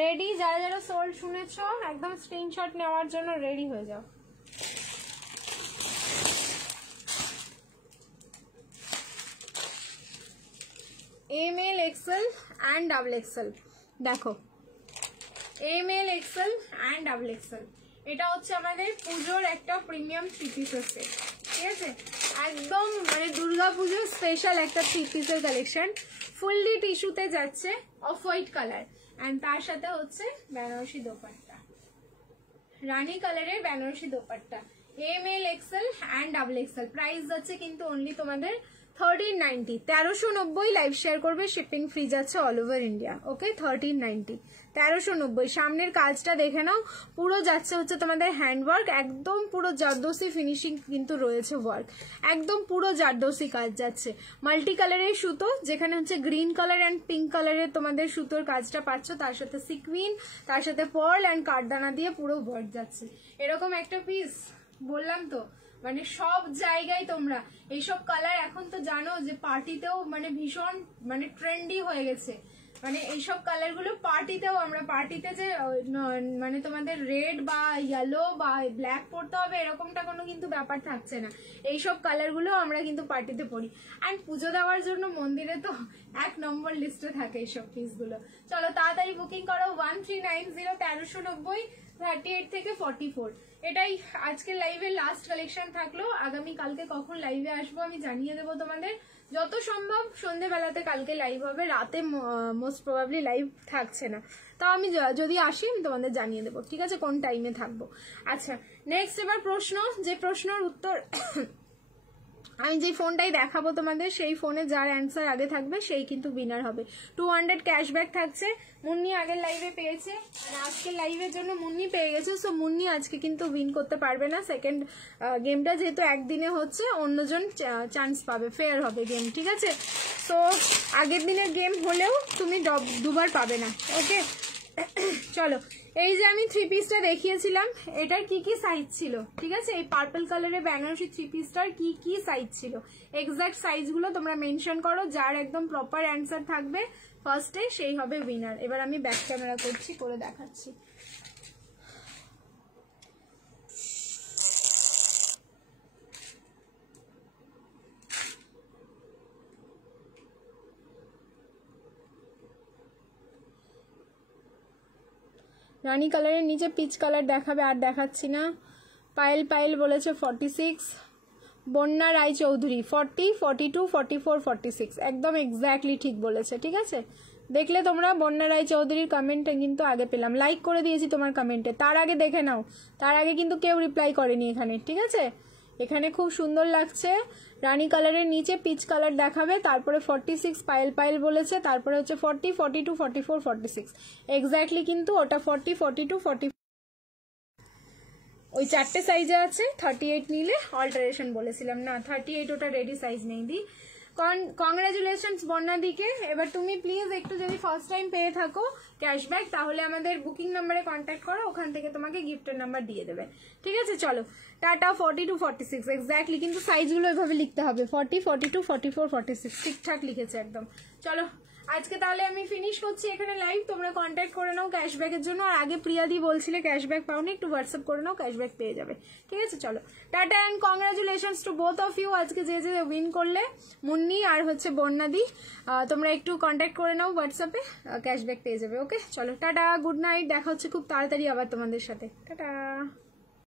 রেডি, যারা যারা সোল্ড শুনেছো একদম স্ক্রিনশট নেওয়ার জন্য রেডি হয়ে যাও। ML XL and double XL, দেখো ML XL and double XL, এটা হচ্ছে আমাদের পুজোর একটা প্রিমিয়াম 3 পিসের সেট, ঠিক আছে, একদম মানে দুর্গা পুজোর স্পেশাল একটা 3 পিসের কালেকশন, ফুললি টিস্যুতে যাচ্ছে, অফ হোয়াইট কালার, অ্যান্ড তার সাথে হচ্ছে বেনারসি দোপাট্টা, রানী কালারের Banarasi dupatta, M L XL and double XL. Price যাচ্ছে কিন্তু অনলি তোমাদের 1390, 1390 লাইভ শেয়ার করবে, শিপিং ফ্রি যাচ্ছে অল ওভার ইন্ডিয়া, ওকে। 1390, 1390। সামনের কাজটা দেখে নাও, পুরো যাচ্ছে হচ্ছে তোমাদের হ্যান্ডওয়ার্ক, একদম পুরো জারদোসি ফিনিশিং কিন্তু রয়েছে ওয়ার্ক, একদম পুরো জারদোসি কাজ যাচ্ছে, মাল্টি কালারের সুতো, যেখানে হচ্ছে গ্রিন কালার অ্যান্ড পিঙ্ক কালারের তোমাদের সুতোর কাজটা পাচ্ছ, তার সাথে সিকুইন, তার সাথে পার্ল অ্যান্ড কাঠদানা দিয়ে পুরো ওয়ার্ক যাচ্ছে, এরকম একটা পিস বললাম তো, মানে সব জায়গায় তোমরা এইসব কালার এখন তো জানো যে পার্টিতেও মানে ভীষণ মানে ট্রেন্ডি হয়ে গেছে, মানে এইসব কালার গুলো পার্টিতেও, আমরা পার্টিতে যে মানে তোমাদের রেড বা ইয়েলো বা ব্ল্যাক পরতে হবে এরকমটা কোনো কিন্তু ব্যাপার থাকছে না, এইসব কালার গুলো আমরা কিন্তু পার্টিতে পরি, অ্যান্ড পুজো দেওয়ার জন্য মন্দিরে তো 1 নম্বর লিস্টে থাকে এইসব পিসগুলো। চলো তাড়াতাড়ি বুকিং করো, 1390, 1390, 38 থেকে 44। এটাই আজকের লাইভের লাস্ট কালেকশন থাকলো, আগামী কালকে কখন লাইভে আসবো আমি জানিয়ে দেবো তোমাদের, যত সম্ভব সন্ধ্যেবেলাতে কালকে লাইভ হবে, রাতে মোস্ট প্রবাবলি লাইভ থাকছে না, তাও আমি যদি আসি আমি তোমাদের জানিয়ে দেবো, ঠিক আছে, কোন টাইমে থাকবো। আচ্ছা নেক্সট এবার প্রশ্ন, যে প্রশ্নের উত্তর আমি যে ফোনটাই দেখাবো তোমাদের সেই ফোনে যার অ্যান্সার আগে থাকবে সেই কিন্তু উইনার হবে। 200 ক্যাশব্যাক থাকছে। মুন্নি আগের লাইভে পেয়েছে আর আজকের লাইভের জন্য মুন্নি পেয়ে গেছে। সো মুন্নি আজকে কিন্তু উইন করতে পারবে না। সেকেন্ড গেমটা যেহেতু একদিনে হচ্ছে, অন্যজন চান্স পাবে, ফেয়ার হবে গেম, ঠিক আছে? সো আগের দিনের গেম হলেও তুমি দুবার পাবে না, ওকে? চলো, এই যে আমি থ্রি পিসটা দেখিয়েছিলাম, এটার কি কি সাইজ ছিল, ঠিক আছে? এই পার্পল কালারের বেনারসি থ্রি পিসটার কি কি সাইজ ছিল, এক্সাক্ট সাইজগুলো তোমরা মেনশন করো। যার একদম প্রপার অ্যান্সার থাকবে ফার্স্টে সেই হবে উইনার। এবার আমি ব্যাক ক্যামেরা করছি, করে দেখাচ্ছি। রানী কালারের নিচে পিচ কালার দেখাবে, আর দেখাচ্ছি না। পায়েল বলেছে 46। বন্যা রায়চৌধুরী 40, 42, 44, 46, একদম এক্স্যাক্টলি ঠিক বলেছে, ঠিক আছে? দেখলে তোমরা, বন্যা রায়চৌধুরীর কমেন্টে কিন্তু আগে পেলাম, লাইক করে দিয়েছি তোমার কমেন্টে, তার আগে দেখে নাও, তার আগে কিন্তু কেউ রিপ্লাই করেনি এখানে, ঠিক আছে? এখানে খুব সুন্দর লাগছে। রানী কালারের নিচে পিচ কালার দেখাবে, তারপরে 46 পায়েল বলেছে, তারপরে হচ্ছে 40, 42, 44, 46, এক্স্যাক্টলি কিন্তু ওটা 40, 42, 40, ওই চারটে সাইজে আছে। 38 নিলে অল্টারেশন বলেছিলাম না, 38 ওটা রেডি সাইজ নেই দি। কংগ্রাচুলেশনস বন্যা দিকে। এবার তুমি প্লিজ একটু যদি ফার্স্ট টাইম পেয়ে থাকো ক্যাশব্যাক, তাহলে আমাদের বুকিং নাম্বারে কন্ট্যাক্ট করো, ওখান থেকে তোমাকে গিফটের নাম্বার দিয়ে দেবে, ঠিক আছে? চলো, টাটা। 42, 46 এক্স্যাক্টলি, কিন্তু সাইজগুলো এভাবে লিখতে হবে, 40, 42, 44, 46 ঠিকঠাক লিখেছে একদম। চলো, আজকে তাহলে আমি ফিনিশ করছি এখানে লাইভ। তোমরা কন্ট্যাক্ট করে নাও ক্যাশব্যাকের জন্য। আর আগে প্রিয়াদি বলছিলে ক্যাশব্যাক পাওনি, একটু হোয়াটসঅ্যাপ করে নাও, ক্যাশব্যাক পেয়ে যাবে, ঠিক আছে? চলো, tata and congratulations to both of you. আজকে যে উইন করলে, মুন্নি আর হচ্ছে বন্যাদি, তোমরা একটু কন্ট্যাক্ট করে নাও হোয়াটসঅ্যাপে, ক্যাশব্যাক পেয়ে যাবে, ওকে? চলো, টাটা, গুড নাইট, দেখা হচ্ছে খুব তাড়াতাড়ি আবার তোমাদের সাথে, টাটা।